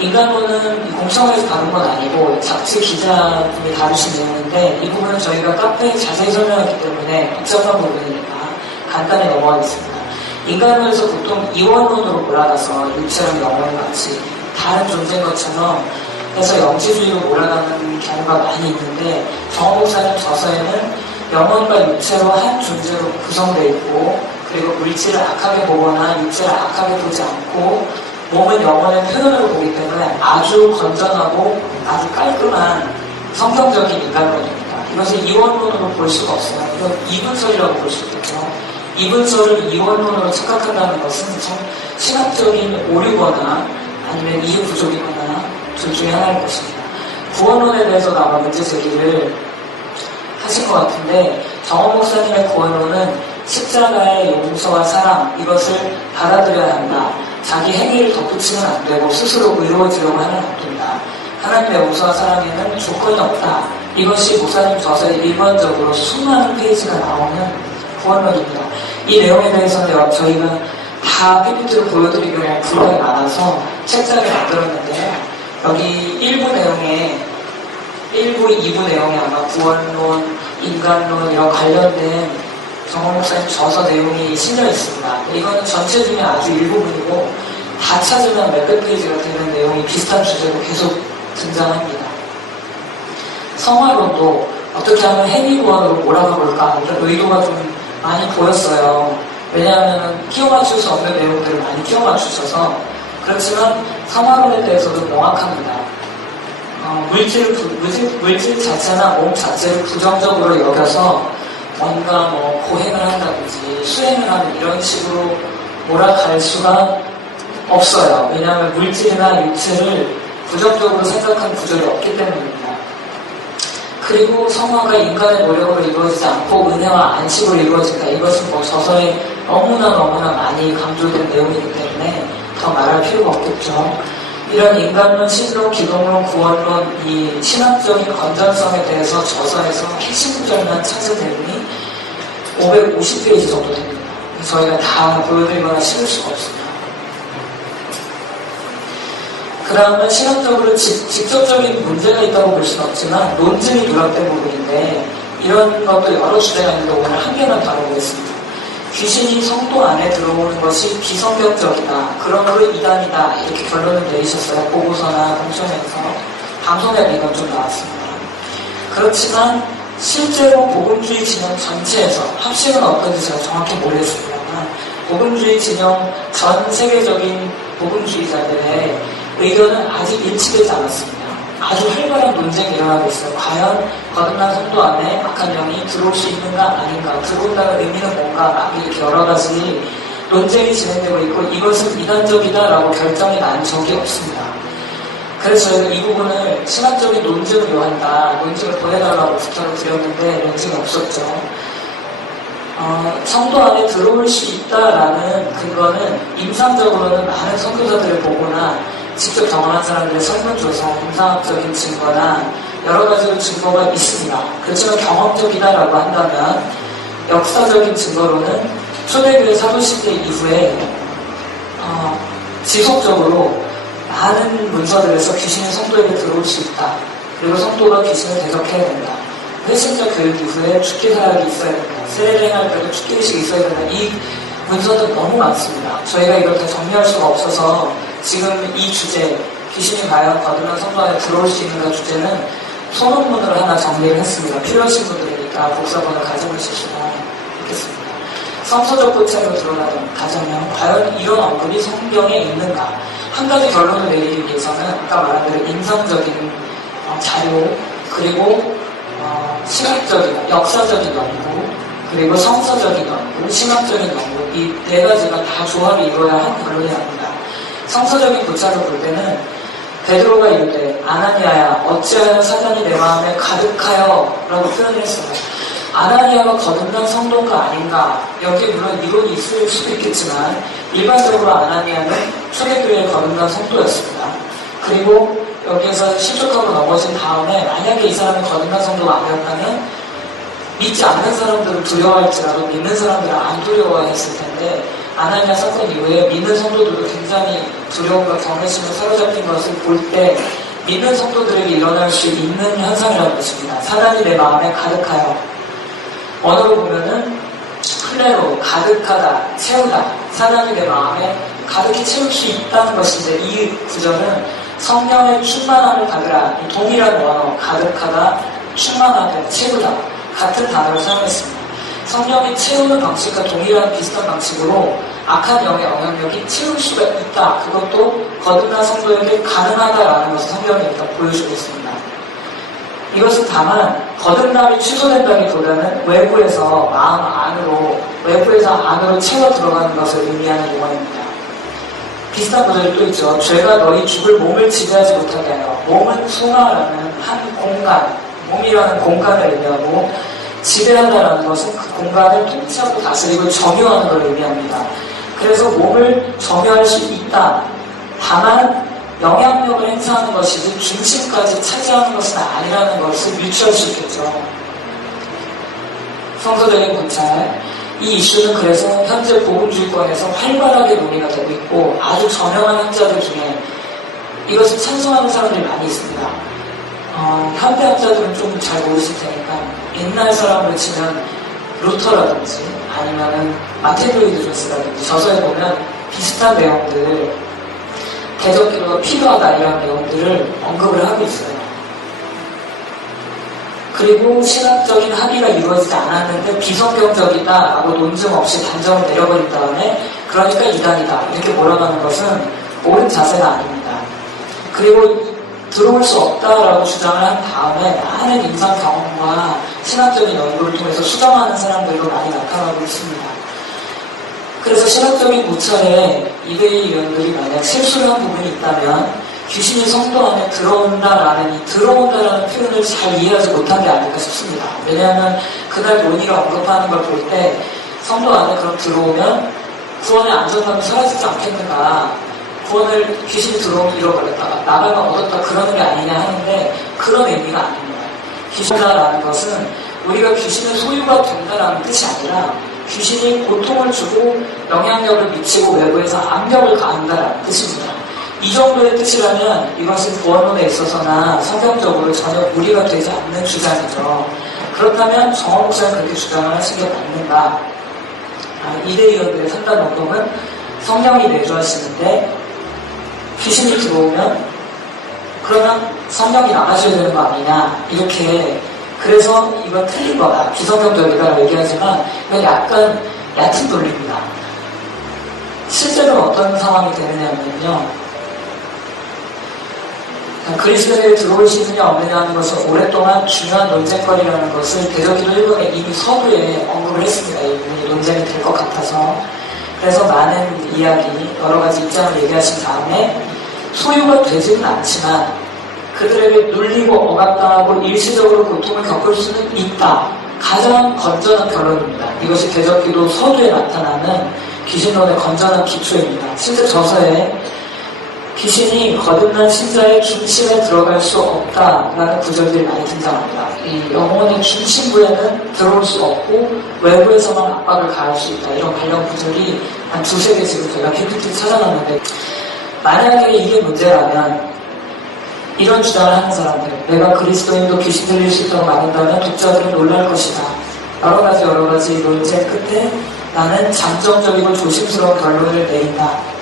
인간론은 공청회에서 다룬 건 아니고 잡지 기자분이 다루신 내용인데 이 부분은 저희가 카페에 자세히 설명했기 때문에 복잡한 부분이니까 간단히 넘어가겠습니다. 인간론에서 보통 이원론으로 몰아가서 육체랑 영혼이 같이 다른 존재인 것처럼 해서 영지주의로 몰아가는 경우가 많이 있는데 정원 목사님 저서에는 영혼과 육체로 한 존재로 구성되어 있고 그리고 물질을 악하게 보거나 육체를 악하게 보지 않고 몸은 영혼의 표현으로 보기 때문에 아주 건전하고 아주 깔끔한 성경적인 인간론입니다. 이것을 이원론으로 볼 수가 없어요. 이건 이분설이라고 볼 수 있겠죠. 이분설을 이원론으로 착각한다는 것은 신학적인 오류거나 아니면 이해 부족이거나 둘 중에 하나일 것입니다. 구원론에 대해서도 아마 문제 제기를 하신 것 같은데 정원 목사님의 구원론은 십자가의 용서와 사랑 이것을 받아들여야 한다. 자기 행위를 덧붙이면 안 되고 스스로 의로워지려고 하면 안 된다. 하나님의 용서와 사랑에는 조건이 없다. 이것이 목사님 저서에 일반적으로 수많은 페이지가 나오는 구원론입니다. 이 내용에 대해서는 저희가 다 PPT로 보여드리기에는 분량이 많아서 책장에 만들었는데요. 여기 1부 내용에 1부, 2부 내용에 아마 구원론, 인간론 이런 관련된 정원 목사님 저서 내용이 실려 있습니다. 이거는 전체 중에 아주 일부분이고 다 찾으면 몇백 페이지가 되는 내용이 비슷한 주제로 계속 등장합니다. 성화론도 어떻게 하면 행위구원으로 몰아가 볼까 이런 의도가 좀 많이 보였어요. 왜냐하면 끼워 맞출 수 없는 내용들을 많이 끼워 맞추셔서. 그렇지만 성화론에 대해서도 명확합니다. 물질 자체나 몸 자체를 부정적으로 여겨서 뭔가 고행을 한다든지 수행을 하는 이런 식으로 몰아갈 수가 없어요. 왜냐하면 물질이나 육체를 부정적으로 생각한 구절이 없기 때문입니다. 그리고 성화가 인간의 노력으로 이루어지지 않고 은혜와 안식으로 이루어진다. 이것은 저서에 너무나 많이 강조된 내용이기 때문에 더 말할 필요가 없겠죠. 이런 인간론, 신론, 기독론, 구원론, 이 신학적인 건전성에 대해서 저서에서 핵심 구절만 찾은 내용이 550페이지 정도 됩니다. 저희가 다 보여드리거나 실을 수가 없습니다. 그 다음은 신학적으로 직접적인 문제가 있다고 볼 수는 없지만 논증이 누락된 부분인데 이런 것도 여러 주제가 있는데 오늘 한 개만 다뤄보겠습니다. 귀신이 성도 안에 들어오는 것이 비성경적이다. 그러므로 이단이다. 이렇게 결론을 내리셨어요. 보고서나 공청회에서. 방송에도 이건 좀 나왔습니다. 그렇지만 실제로 복음주의 진영 전체에서 합식은 어떤지 제가 정확히 모르겠습니다만 복음주의 진영 전 세계적인 복음주의자들의 의견은 아직 일치되지 않았습니다. 아주 활발한 논쟁이 일어나고 있어요. 과연 거듭난 성도 안에 악한 영이 들어올 수 있는가 아닌가, 들어온다는 의미는 뭔가, 막 이렇게 여러 가지 논쟁이 진행되고 있고 이것은 이단적이다라고 결정이 난 적이 없습니다. 그래서 저희가 이 부분을 신학적인 논증을 요한다, 논증을 보내달라고 부탁을 드렸는데 논증이 없었죠. 성도 안에 들어올 수 있다라는 근거는 임상적으로는 많은 선교사들을 보거나 직접 경험한 사람들의 설문조사, 임상학적인 증거나 여러 가지로 증거가 있습니다. 그렇지만 경험적이다라고 한다면 역사적인 증거로는 초대교회 사도시대 이후에 지속적으로 많은 문서들에서 귀신이 성도에게 들어올 수 있다. 그리고 성도가 귀신을 대적해야 된다. 회심자 교육 이후에 죽기 사역이 있어야 된다. 세례를 행할 때도 죽기의식이 있어야 된다. 이 문서들 너무 많습니다. 저희가 이걸 다 정리할 수가 없어서 지금 이 주제, 귀신이 과연 거듭난 성도 안에 들어올 수 있는가 주제는 소논문으로 하나 정리를 했습니다. 필요하신 분들이니까 복사본을 가져오실 수가 있겠습니다. 성서적 고찰로 드러나는 가정명, 과연 이런 언급이 성경에 있는가? 한 가지 결론을 내리기 위해서는 아까 말한 대로 임상적인 자료, 그리고 시각적인, 역사적인 연구, 그리고 성서적인 연구, 신학적인 연구, 이 네 가지가 다 조합이 이루어야 한 결론이 납니다. 성서적인 고찰을 볼 때는 베드로가 이르되 아나니아야 어찌하여 사단이 내 마음에 가득하여 라고 표현을 했어요. 아나니아가 거듭난 성도인가 아닌가, 여기에 물론 이론이 있을 수도 있겠지만 일반적으로 아나니아는 초대교회에 거듭난 성도였습니다. 그리고 여기에서 실족하고 넘어진 다음에 만약에 이 사람이 거듭난 성도가 아니었다면 믿지 않는 사람들을 두려워할지라도 믿는 사람들은 안 두려워했을 텐데 아나니아 사건 이후에 믿는 성도들도 굉장히 두려움과 경외심에 사로잡힌 것을 볼 때 믿는 성도들에게 일어날 수 있는 현상이라는 것입니다. 사단이 내 마음에 가득하여, 언어로 보면은 플레로, 가득하다, 채우다, 사단이 내 마음에 가득히 채울 수 있다는 것인데 이 구절은 성령의 충만함을 받으라, 이 동일한 언어, 가득하다, 충만하다, 채우다 같은 단어를 사용했습니다. 성령이 채우는 방식과 동일한 비슷한 방식으로 악한 영의 영향력이 채울 수가 있다. 그것도 거듭난 성도에게 가능하다라는 것을 성경이 일단 보여주고 있습니다. 이것은 다만 거듭남이 취소된다기보다는 외부에서 마음 안으로, 외부에서 안으로 채워 들어가는 것을 의미하는 용어입니다. 비슷한 구절이 또 있죠. 죄가 너희 죽을 몸을 지배하지 못하게 하여. 몸은 소마라는 한 공간, 몸이라는 공간을 의미하고 지배한다라는 것은 그 공간을 통치하고 다스리고 점유하는 걸 의미합니다. 그래서 몸을 점유할 수 있다. 다만 영향력을 행사하는 것이지 중심까지 차지하는 것은 아니라는 것을 유추할 수 있겠죠. 성서적인 고찰. 이 이슈는 그래서 현재 복음주의권에서 활발하게 논의가 되고 있고 아주 저명한 학자들 중에 이것을 찬성하는 사람들이 많이 있습니다. 현대 학자들은 좀 잘 모르실 테니까 옛날 사람으로 치면 루터라든지 아니면은 마테오 리드존스라든지 저서에 보면 비슷한 내용들, 대적기도가 필요하다 이런 내용들을 언급을 하고 있어요. 그리고 신학적인 합의가 이루어지지 않았는데 비성경적이다라고 논증 없이 단정을 내려버린 다음에 그러니까 이단이다 이렇게 몰아가는 것은 옳은 자세가 아닙니다. 그리고 들어올 수 없다라고 주장을 한 다음에 많은 임상 경험과 신학적인 연구를 통해서 수정하는 사람들도 많이 나타나고 있습니다. 그래서 신학적인 고찰에 이데이 위원들이 만약 실수를 한 부분이 있다면 귀신이 성도 안에 들어온다라는 이 들어온다라는 표현을 잘 이해하지 못한 게 아닐까 싶습니다. 왜냐하면 그날 논의를 언급하는 걸 볼 때 성도 안에 그럼 들어오면 구원의 안전감이 사라지지 않겠는가, 구원을 귀신이 들어오면 잃어버렸다가 나가면 얻었다 그런 게 아니냐 하는데 그런 의미가 아닙니다. 귀신이라는 것은 우리가 귀신의 소유가 된다라는 뜻이 아니라 귀신이 고통을 주고 영향력을 미치고 외부에서 압력을 가한다라는 뜻입니다. 이 정도의 뜻이라면 이것은 구원론에 있어서나 성경적으로 전혀 무리가 되지 않는 주장이죠. 그렇다면 정원 목사는 그렇게 주장을 하신 게 맞는가? 이데이어들의 판단 운동은 성령이 내주하시는데 귀신이 들어오면 그러면 성령이 나가셔야 되는 거 아니냐 이렇게, 그래서 이건 틀린 거다 비성경적이다 얘기하지만 이건 약간 얕은 논리입니다. 실제로 어떤 상황이 되느냐면요, 그리스도에 들어오시느냐 없느냐 하는 것은 오랫동안 중요한 논쟁거리라는 것을 대적기도 1권에 이미 서두에 언급을 했습니다. 이분이 논쟁이 될 것 같아서. 그래서 많은 이야기, 여러 가지 입장을 얘기하신 다음에 소유가 되지는 않지만 그들에게 눌리고 억압당하고 일시적으로 고통을 겪을 수는 있다. 가장 건전한 결론입니다. 이것이 대적기도 서두에 나타나는 귀신론의 건전한 기초입니다. 실제 저서에 귀신이 거듭난 신자의 중심에 들어갈 수 없다라는 구절들이 많이 등장합니다. 이 영혼의 중심부에는 들어올 수 없고 외부에서만 압박을 가할 수 있다. 이런 관련 구절이 한 두세 개 지금 제가 PPT 찾아놨는데, 만약에 이게 문제라면 이런 주장을 하는 사람들, 내가 그리스도인도 귀신 들릴 수 있다고 말한다면 독자들은 놀랄 것이다. 여러 가지 논쟁 끝에 나는 잠정적이고 조심스러운 결론을 내린다.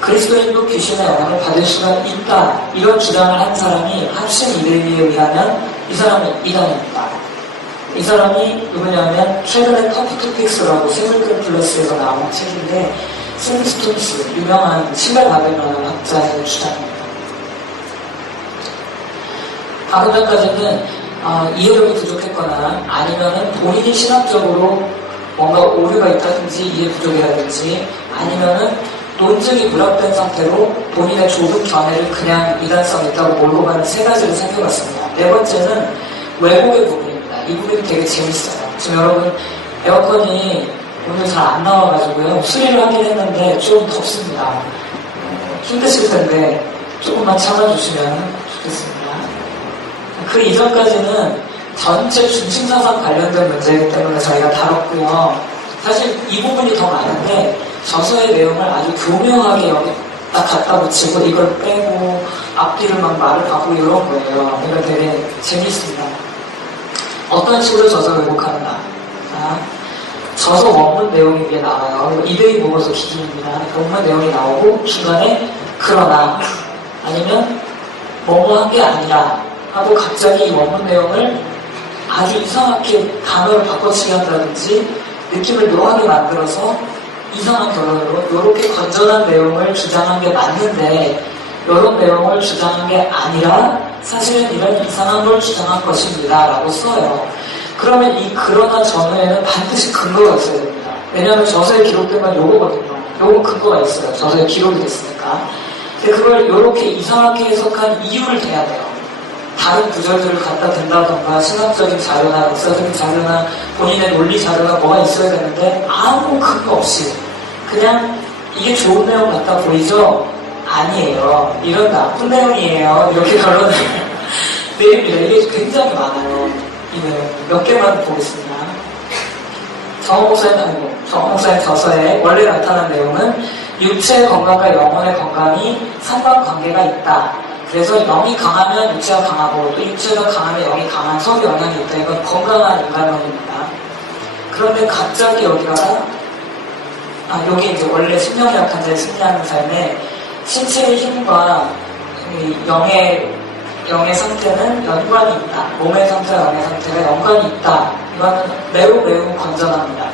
그리스도인도 귀신의 영향을 받을 수가 있다. 이런 주장을 한 사람이 합신 이데이에 의하면 이 사람은 이단입니다. 이 사람이 누구냐면 최근에 터프토픽스라고 세블글 플러스에서 나온 책인데 샌디 스톤스, 유명한 신발 가격이라는 학자의 주장입니다. 방금 전까지는 이해력이 부족했거나 아니면은 본인이 신학적으로 뭔가 오류가 있다든지 이해 부족이라든지 아니면은 논증이 불합된 상태로 본인의 좁은 견해를 그냥 이단성 있다고 몰고 가는 세 가지를 살펴봤습니다. 네 번째는 왜곡의 부분입니다. 이 부분이 되게 재밌어요. 지금 여러분 에어컨이 오늘 잘 안 나와가지고요. 수리를 하긴 했는데 좀 덥습니다. 힘드실 텐데 조금만 참아주시면 좋겠습니다. 그 이전까지는 전체 중심사상 관련된 문제이기 때문에 저희가 다뤘고요. 사실 이 부분이 더 많은데 저서의 내용을 아주 교묘하게 여기 딱 갖다 붙이고 이걸 빼고 앞뒤를 막 말을 바꾸고 이런 거예요. 그러니까 되게 재밌습니다. 어떤 식으로 저서 왜곡하는가? 저서 원문 내용이 위에 나와요. 이데이 보고서 기준입니다. 원문 내용이 나오고 중간에 그러나 아니면 뭐뭐한 게 아니라 하고 갑자기 이 원문 내용을 아주 이상하게 단어를 바꿔치기 한다든지 느낌을 묘하게 만들어서 이상한 결론으로 이렇게 건전한 내용을 주장한 게 맞는데 이런 내용을 주장한 게 아니라 사실은 이런 이상한 걸 주장한 것입니다 라고 써요. 그러면 이 그러나 전후에는 반드시 근거가 있어야 됩니다. 왜냐하면 저서에 기록된 건 요거거든요. 요거 근거가 있어요. 저서에 기록이 됐으니까. 근데 그걸 이렇게 이상하게 해석한 이유를 대야 돼요. 다른 구절들을 갖다 댄다던가 신학적인 자료나 역사적인 자료나 본인의 논리 자료가 뭐가 있어야 되는데 아무 근거 없이 그냥 이게 좋은 내용 같아 보이죠? 아니에요. 이런 나쁜 내용이에요. 이렇게 결론을 내립니다. 이게 굉장히 많아요. 이 내용 몇 개만 보겠습니다. 정원 목사의 저서에 원래 나타난 내용은 육체의 건강과 영혼의 건강이 상관관계가 있다. 그래서 영이 강하면 육체가 강하고 또 육체가 강하면 영이 강한 서로 영향이 있다. 이건 건강한 인간론입니다. 그런데 갑자기 여기다가 여기 이제 원래 신명이 약한 자의 승리하는 삶에 신체의 힘과 이 영의 상태는 연관이 있다. 몸의 상태와 영의 상태가 연관이 있다. 이거는 매우 매우 건전합니다.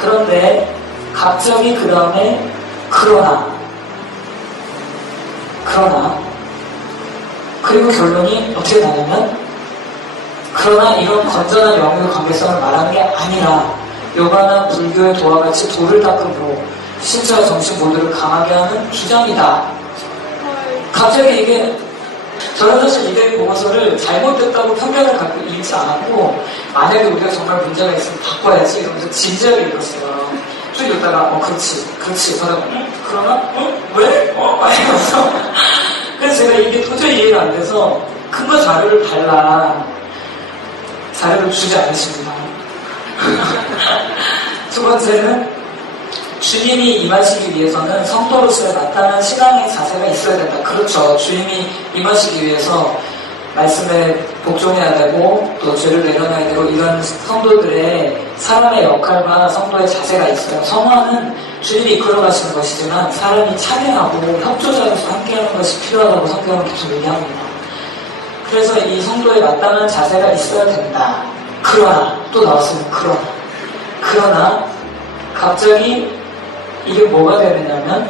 그런데 갑자기 그 다음에 그러나 그리고 결론이 어떻게 나냐면 그러나 이런 건전한 영의 관계성을 말하는 게 아니라 요가나 불교의 도와 같이 돌을 닦음으로 신체와 정신 모두를 강하게 하는 주장이다. 갑자기 이게 저는 사실 이대 보고서를 잘못됐다고 편견을 갖고 읽지 않았고 만약에 우리가 정말 문제가 있으면 바꿔야지 이러면서 진지하게 읽었어요. 쭉 읽다가 그렇지 그러다가 그러나? 왜? 이러면서 그래서 제가 이게 도저히 이해가 안 돼서 근거 자료를 자료를 주지 않으십니다. 두 번째는 주님이 임하시기 위해서는 성도로서의 마땅한 신앙의 자세가 있어야 된다. 그렇죠. 주님이 임하시기 위해서 말씀에 복종해야 되고 또 죄를 내려놔야 되고 이런 성도들의 사람의 역할과 성도의 자세가 있어요. 성화는 주님이 이끌어가시는 것이지만 사람이 참여하고 협조자로서 함께하는 것이 필요하다고 성경은 계속 얘기합니다. 그래서 이 성도의 마땅한 자세가 있어야 된다. 그러나 또 나왔으면 그러나 갑자기 이게 뭐가 되느냐면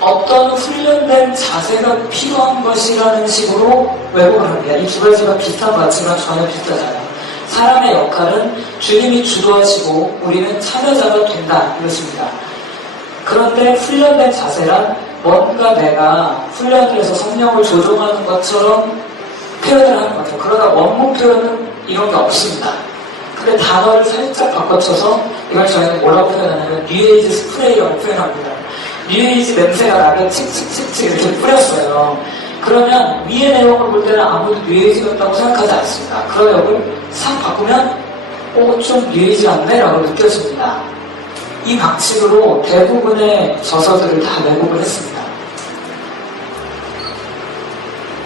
어떤 훈련된 자세가 필요한 것이라는 식으로 왜곡을 합니다. 이 두 가지가 비슷한 것 같지만 전혀 비슷하잖아요. 사람의 역할은 주님이 주도하시고 우리는 참여자가 된다 이것입니다. 그런데 훈련된 자세란 뭔가 내가 훈련을 해서 성령을 조종하는 것처럼 표현을 하는 거죠. 그러나 원문 표현은 이런 게 없습니다. 근데 단어를 살짝 바꿔쳐서 이걸 저희는 뭐라고 표현하냐면 뉴에이지 스프레이라고 표현합니다. 뉴에이지 냄새가 나게 칙칙칙칙 이렇게 뿌렸어요. 그러면 위의 내용을 볼 때는 아무도 뉴에이지 같다고 생각하지 않습니다. 그 내용을 싹 바꾸면 좀 뉴에이지 같네 라고 느껴집니다. 이 방식으로 대부분의 저서들을 다 왜곡을 했습니다.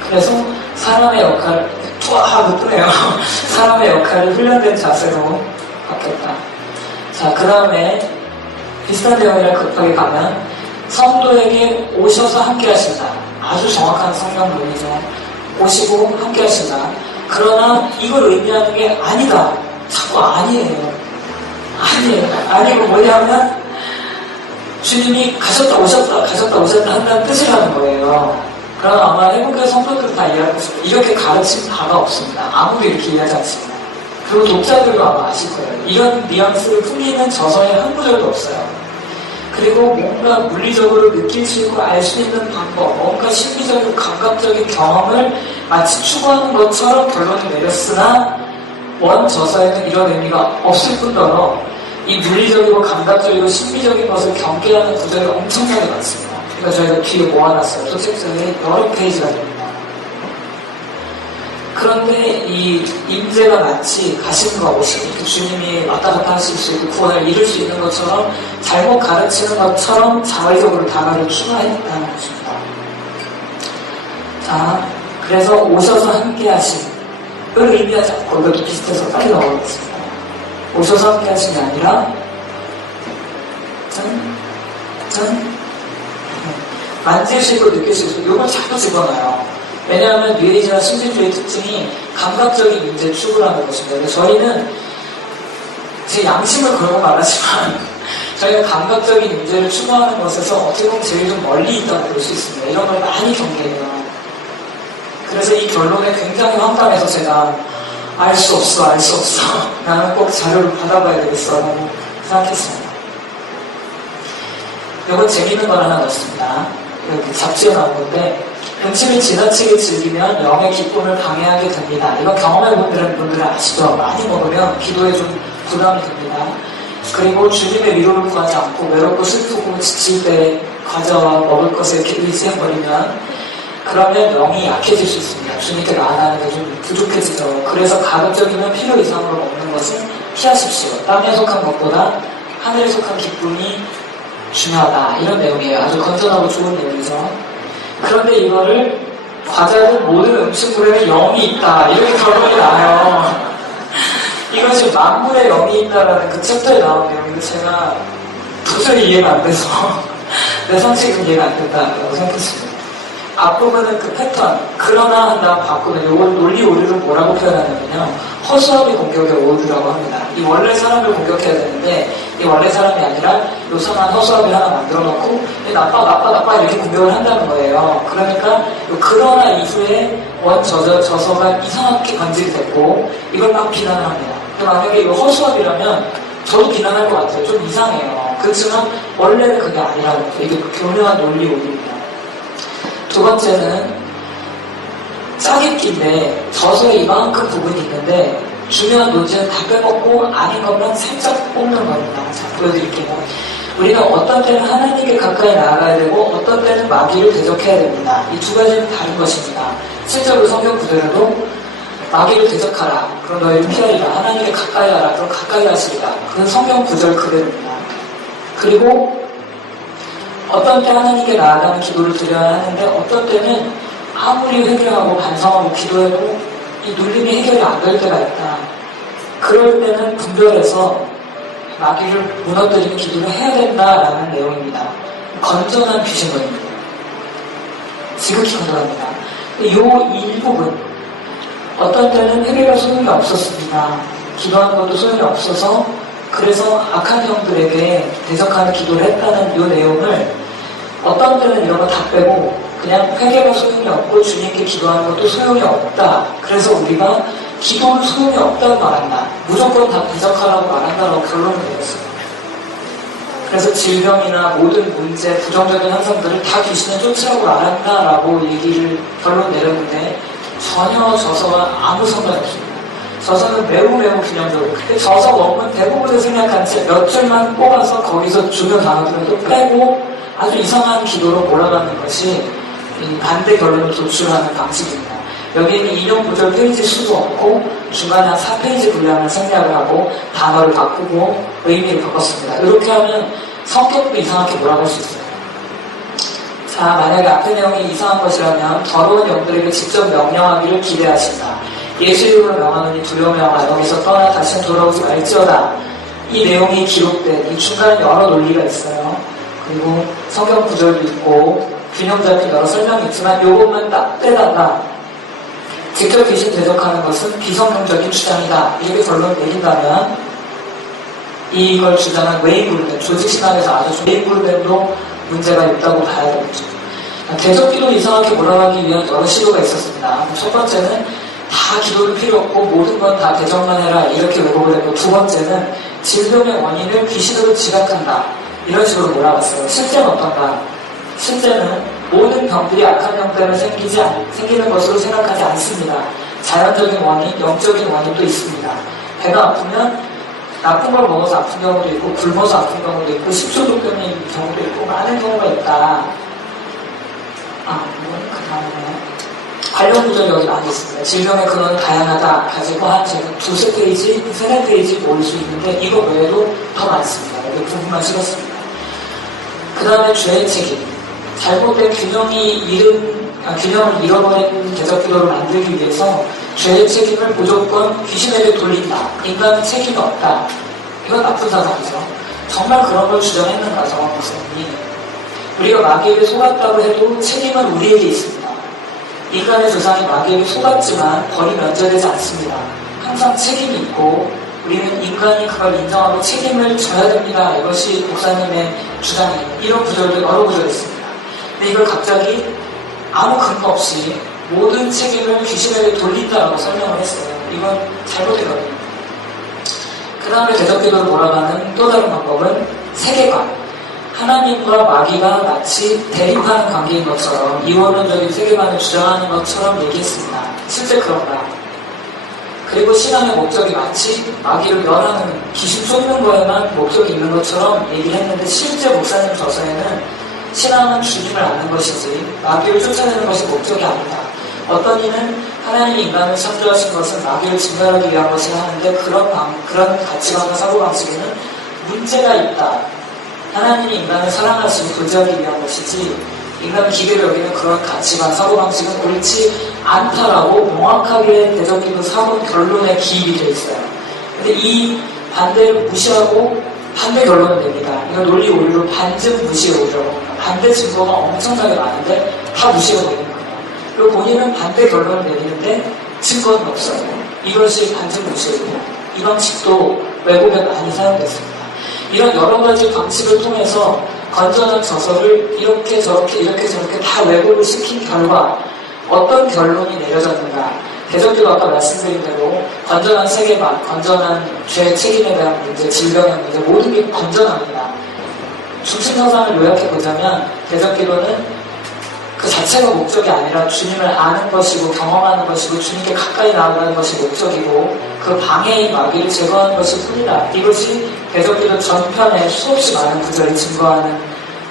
그래서 사람의 역할을 하고 뜨네요. 사람의 역할을 훈련된 자세로 바뀌었다. 자, 그 다음에 비슷한 내용이라 급하게 가면 성도에게 오셔서 함께 하신다. 아주 정확한 성경문이죠. 오시고 함께 하신다. 그러나 이걸 의미하는 게 아니다. 자꾸 아니에요. 아니고 뭐냐면 주님이 가셨다 오셨다 한다는 뜻이라는 거예요. 그럼 아마 해국의 성도들은 다 이해할 것입니다. 이렇게 가르친 바가 없습니다. 아무도 이렇게 이해하지 않습니다. 그리고 독자들도 아마 아실 거예요. 이런 뉘앙스를 풍기는 저서에 한 구절도 없어요. 그리고 뭔가 물리적으로 느낄 수 있고 알 수 있는 방법, 뭔가 심리적이고 감각적인 경험을 마치 추구하는 것처럼 결론을 내렸으나 원 저서에는 이런 의미가 없을 뿐더러 이 물리적이고 감각적이고 심리적인 것을 경계하는 구절이 엄청나게 많습니다. 그러니까 저희가 뒤에 모아놨어요. 소책서에 여러 페이지가 됩니다. 그런데 이 임재가 마치 가심과 오심, 이렇게 주님이 왔다 갔다 하실 수 있고 구원을 이룰 수 있는 것처럼 잘못 가르치는 것처럼 자의적으로 단어를 추가했다는 것입니다. 자, 그래서 오셔서 함께 하심을 의미하지 않고 이것도 비슷해서 빨리 넣어보겠습니다. 오셔서 함께 하심이 아니라 만지시고 느끼시고 이걸 자꾸 집어넣어요. 왜냐하면 뉴에이지나 신진주의 특징이 감각적인 문제 추구를 하는 것입니다. 근데 저희는 제 양심을 그런 건 말하지만 저희가 감각적인 문제를 추구하는 것에서 어떻게 보면 제일 좀 멀리 있다고 볼 수 있습니다. 이런 걸 많이 경계해요. 그래서 이 결론에 굉장히 황당해서 제가 알 수 없어 나는 꼭 자료를 받아봐야 되겠어 라고 생각했습니다. 이건 재밌는 걸 하나 넣었습니다. 여기 잡지에 나온 건데 음식을 지나치게 즐기면 영의 기쁨을 방해하게 됩니다. 이건 경험해본 분들은 아시죠? 많이 먹으면 기도에 좀 부담이 됩니다. 그리고 주님의 위로를 구하지 않고 외롭고 슬프고 지칠 때 과자와 먹을 것을 이렇게 의지해버리면 그러면 영이 약해질 수 있습니다. 주님께 나아가는 게 좀 부족해지죠. 그래서 가급적이면 필요 이상으로 먹는 것은 피하십시오. 땅에 속한 것보다 하늘에 속한 기쁨이 중요하다. 이런 내용이에요. 아주 건전하고 좋은 내용이죠. 그런데 이거를 과자든 모든 음식물에는 영이 있다. 이렇게 결론이 나요. 이건 지금 만물의 영이 있다라는 그 챕터에 나온 내용인데 제가 도저히 이해가 안 돼서 내 상식은 이해가 안 된다고 생각했습니다. 앞부분은 그 패턴, 그러나 한 다음 바꾸면 이걸 논리 오류를 뭐라고 표현하냐면요. 허수아비 공격의 오류라고 합니다. 이 원래 사람을 공격해야 되는데 이 원래 사람이 아니라 요상한 허수아비 하나 만들어 놓고 나빠 이렇게 공격을 한다는 거예요. 그러니까 그러나 이후에 저서가 이상하게 간직이 됐고 이걸 막 비난을 합니다. 만약에 이거 허수아비라면 저도 비난할 것 같아요. 좀 이상해요. 그렇지만 원래는 그게 아니라는 거죠. 이게 교묘한 논리 오류입니다. 두 번째는 짜깁기인데 저서에 이만큼 부분이 있는데 중요한 논지는 다 빼먹고 아닌 것만 살짝 뽑는 겁니다. 자, 보여드릴게요. 우리는 어떤 때는 하나님께 가까이 나아가야 되고 어떤 때는 마귀를 대적해야 됩니다. 이 두 가지는 다른 것입니다. 실제로 성경 구절에도 마귀를 대적하라. 그럼 너희를 피하리라. 하나님께 가까이 하라. 그럼 가까이 하시리라. 그건 성경 구절 그대로입니다. 그리고 어떤 때 하나님께 나아가는 기도를 드려야 하는데 어떤 때는 아무리 회개하고 반성하고 기도해도 이 눌림이 해결이 안 될 때가 있다. 그럴 때는 분별해서 마귀를 무너뜨리는 기도를 해야 된다라는 내용입니다. 건전한 귀신론입니다. 지극히 건전합니다. 이 일부분 어떤 때는 회개가 소용이 없었습니다. 기도하는 것도 소용이 없어서 그래서 악한 형들에게 대적하는 기도를 했다는 이 내용을 어떤 때는 이런 거 다 빼고 그냥 회개가 소용이 없고 주님께 기도하는 것도 소용이 없다. 그래서 우리가 기도는 소용이 없다고 말한다. 무조건 다 대적하라고 말한다라고 결론을 내렸어요. 그래서 질병이나 모든 문제, 부정적인 현상들을 다 귀신을 쫓으라고 말한다라고 얘기를 결론 내렸는데 전혀 저서와 아무 상관이 없습니다. 저서는 매우 균형적으로. 저서 원문 대부분을 생략한 채 몇 줄만 뽑아서 거기서 중요 단어들을 또 빼고 아주 이상한 기도로 몰아가는 것이 이 반대 결론을 도출하는 방식입니다. 여기에는 인용 구절 페이지 수도 없고 중간에 한 4페이지 분량을 생략을 하고 단어를 바꾸고 의미를 바꿨습니다. 이렇게 하면 성격도 이상하게 몰아갈 수 있어요. 자, 만약에 앞의 내용이 이상한 것이라면 더러운 영들에게 직접 명령하기를 기대하신다. 예수 이름으로 명하노니 두려워하라. 여기서 떠나 다시는 돌아오지 말지어다. 이 내용이 기록된 이 중간에 여러 논리가 있어요. 그리고 성경 구절도 있고 균형 잡힌 여러 설명이 있지만 이것만 딱 떼다가 직접 귀신 대적하는 것은 비성경적인 주장이다. 이렇게 결론을 내린다면 이걸 주장한 웨인 불벤, 조직신학에서 아주 웨인 불벤도 문제가 있다고 봐야 되겠죠. 대적기도 이상하게 몰아가기 위한 여러 시도가 있었습니다. 첫 번째는 다 기도를 필요 없고 모든 건 다 대적만 해라 이렇게 왜곡을 했고 두 번째는 질병의 원인을 귀신으로 지각한다. 이런 식으로 몰아갔어요. 실제는 어떤가? 실제는 모든 병들이 악한 병 때문에 생기는 것으로 생각하지 않습니다. 자연적인 원인, 영적인 원인도 있습니다. 배가 아프면 나쁜 걸 먹어서 아픈 경우도 있고 굶어서 아픈 경우도 있고 식중독 때문에 있는 경우도 있고 많은 경우가 있다. 그 다음에 관련 구절이 여기 많이 있습니다. 질병의 근원은 다양하다 가지고 한 제가 두세 페이지, 세네 페이지 모을 수 있는데 이거 외에도 더 많습니다. 여기 궁금하시겠습니다. 그 다음에 죄의 책임. 잘못된 균형을 잃어버린 대적기도를 만들기 위해서 죄의 책임을 무조건 귀신에게 돌린다. 인간은 책임이 없다. 이건 나쁜 사상이죠. 정말 그런 걸 주장했는가, 정원 목사님이. 우리가 마귀에게 속았다고 해도 책임은 우리에게 있습니다. 인간의 조상이 마귀에게 속았지만 벌이 면제되지 않습니다. 항상 책임이 있고 우리는 인간이 그걸 인정하고 책임을 져야 됩니다. 이것이 목사님의 주장이에요. 이런 구절도 여러 구절이 있습니다. 근데 이걸 갑자기 아무 근거 없이 모든 책임을 귀신에게 돌린다라고 설명을 했어요. 이건 잘못된 겁니다. 그 다음에 대적기도를 몰아가는 또 다른 방법은 세계관. 하나님과 마귀가 마치 대립하는 관계인 것처럼 이원론적인 세계관을 주장하는 것처럼 얘기했습니다. 실제 그런가? 그리고 신앙의 목적이 마치 마귀를 멸하는 귀신 쫓는 거에만 목적이 있는 것처럼 얘기를 했는데 실제 목사님 저서에는 신앙은 주님을 아는 것이지 마귀를 쫓아내는 것이 목적이 아니다. 어떤 이는 하나님이 인간을 창조하신 것은 마귀를 진멸하기 위한 것이라 하는데 그런 가치관과 사고방식에는 문제가 있다. 하나님이 인간을 사랑하시고 도지하기 위한 것이지 인간은 기계를 여기는 그런 가치관, 사고방식은 옳지 않다라고 명확하게 대적기도 사본 결론에 기입이 되어 있어요. 근데 이 반대를 무시하고 반대 결론을 냅니다. 이건 논리 오류로 반증 무시의 오류라고 합니다. 반대 증거가 엄청나게 많은데 다 무시해 버리는 거예요. 그리고 본인은 반대 결론을 내리는데 증거는 없어요. 이것이 반증 무시이고 이 방식도 외국에 많이 사용됐습니다. 이런 여러 가지 방식을 통해서 건전한 저서를 이렇게 저렇게 다 왜곡을 시킨 결과 어떤 결론이 내려졌는가. 대전기도 아까 말씀드린 대로 건전한 세계관, 건전한 죄 책임에 대한 문제, 질병의 문제 모든 게 건전합니다. 중심서상을 요약해보자면 대전기도는 그 자체가 목적이 아니라 주님을 아는 것이고 경험하는 것이고 주님께 가까이 나아가는 것이 목적이고 그 방해인 마귀를 제거하는 것이 뿐이다. 이것이 대전기도 전편에 수없이 많은 구절이 증거하는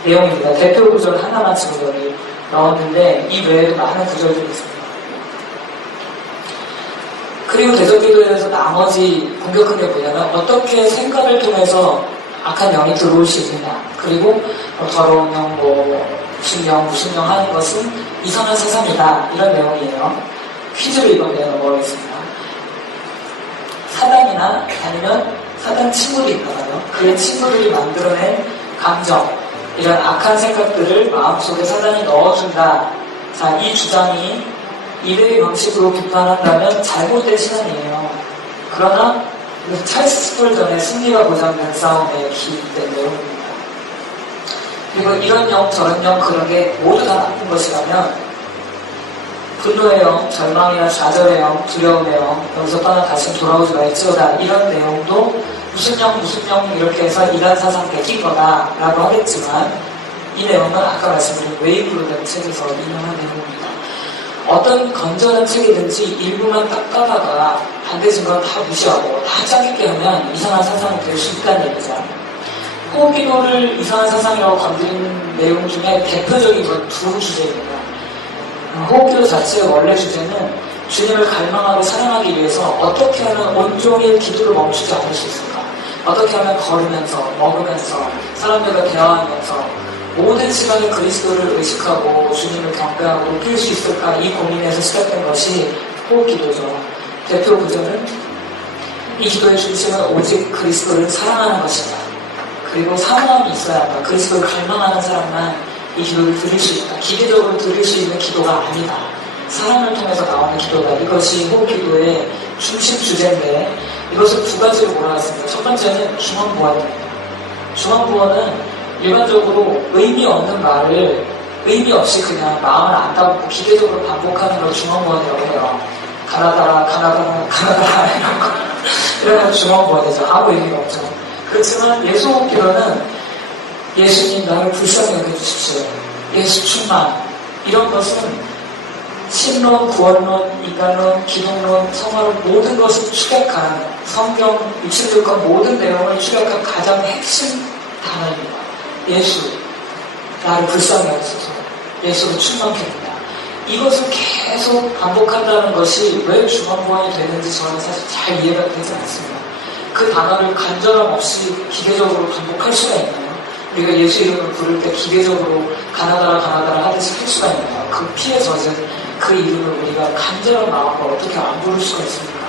내용입니다. 대표 구절 하나만 지금 여기 넣었는데 이 외에도 많은 구절들이 있습니다. 그리고 대전기도에서 나머지 공격한 게 뭐냐면 어떻게 생각을 통해서 악한 영이 들어올 수 있느냐. 그리고 더러운 영, 무슨 영 하는 것은 이상한 사상이다. 이런 내용이에요. 퀴즈를 이번에 넘어가겠습니다. 사단이나 아니면 사단 친구들이 있잖아요. 그의 친구들이 만들어낸 감정, 이런 악한 생각들을 마음속에 사단이 넣어준다. 자, 이 주장이 이래의 방식으로 비판한다면 잘못된 신앙이에요. 그러나 찰스 스폴전의 승리가 보장된 싸움에 기인된 내용입니다. 그리고 이런 영, 저런 영, 그런 게 모두 다 나쁜 것이라면 분노의 영, 절망이나 좌절의 영, 두려움의 영, 여기서 떠나 다시 돌아오지 말지어다. 이런 내용도 무슨 영 이렇게 해서 이단 사상 베낀 거다 라고 하겠지만 이 내용은 아까 말씀드린 웨이브로 된 책에서 인용한 내용입니다. 어떤 건전한 책이든지 일부만 딱 까다가 반대 증거는 다 무시하고 다 짱있게 하면 이상한 사상이 될 수 있다는 얘기죠. 호흡기도를 이상한 사상이라고 건드리는 내용 중에 대표적인 건 두 주제입니다. 호흡기도 자체의 원래 주제는 주님을 갈망하고 사랑하기 위해서 어떻게 하면 온종일 기도를 멈추지 않을 수 있을까? 어떻게 하면 걸으면서, 먹으면서, 사람들과 대화하면서 모든 시간에 그리스도를 의식하고 주님을 경배하고 높일 수 있을까? 이 고민에서 시작된 것이 호흡기도죠. 대표 구절은 이 기도의 중심은 오직 그리스도를 사랑하는 것이다. 그리고 사모함이 있어야 한다. 그리스도를 갈망하는 사람만 이 기도를 드릴 수 있다. 기계적으로 드릴 수 있는 기도가 아니다. 사랑을 통해서 나오는 기도다. 이것이 호흡기도의 중심 주제인데 이것을 두 가지로 몰아왔습니다. 첫 번째는 중언부언입니다. 중언부언은 일반적으로 의미 없는 말을 의미 없이 그냥 마음을 안 담고 기계적으로 반복하는 걸 중언부언이라고 해요. 가나다라 이런 거. 이런 건 중언부언이죠. 아무 의미가 없죠. 그렇지만 예수호흡기도는 예수님 나를 불쌍히 여겨주십시오. 예수 충만. 이런 것은 신론, 구원론, 인간론, 기독론, 성화론 모든 것을 추격한 성경 66권 모든 내용을 추격한 가장 핵심 단어입니다. 예수, 나를 불쌍히 여기소서. 예수로 충만케 합니다. 이것을 계속 반복한다는 것이 왜 중언부언이 되는지 저는 사실 잘 이해가 되지 않습니다. 그 단어를 간절함 없이 기계적으로 반복할 수가 있나요? 우리가 예수 이름을 부를 때 기계적으로 가나다라 하듯이 할 수가 있나요? 그 피에 젖은 그 이름을 우리가 간절한 마음으로 어떻게 안 부를 수가 있습니까?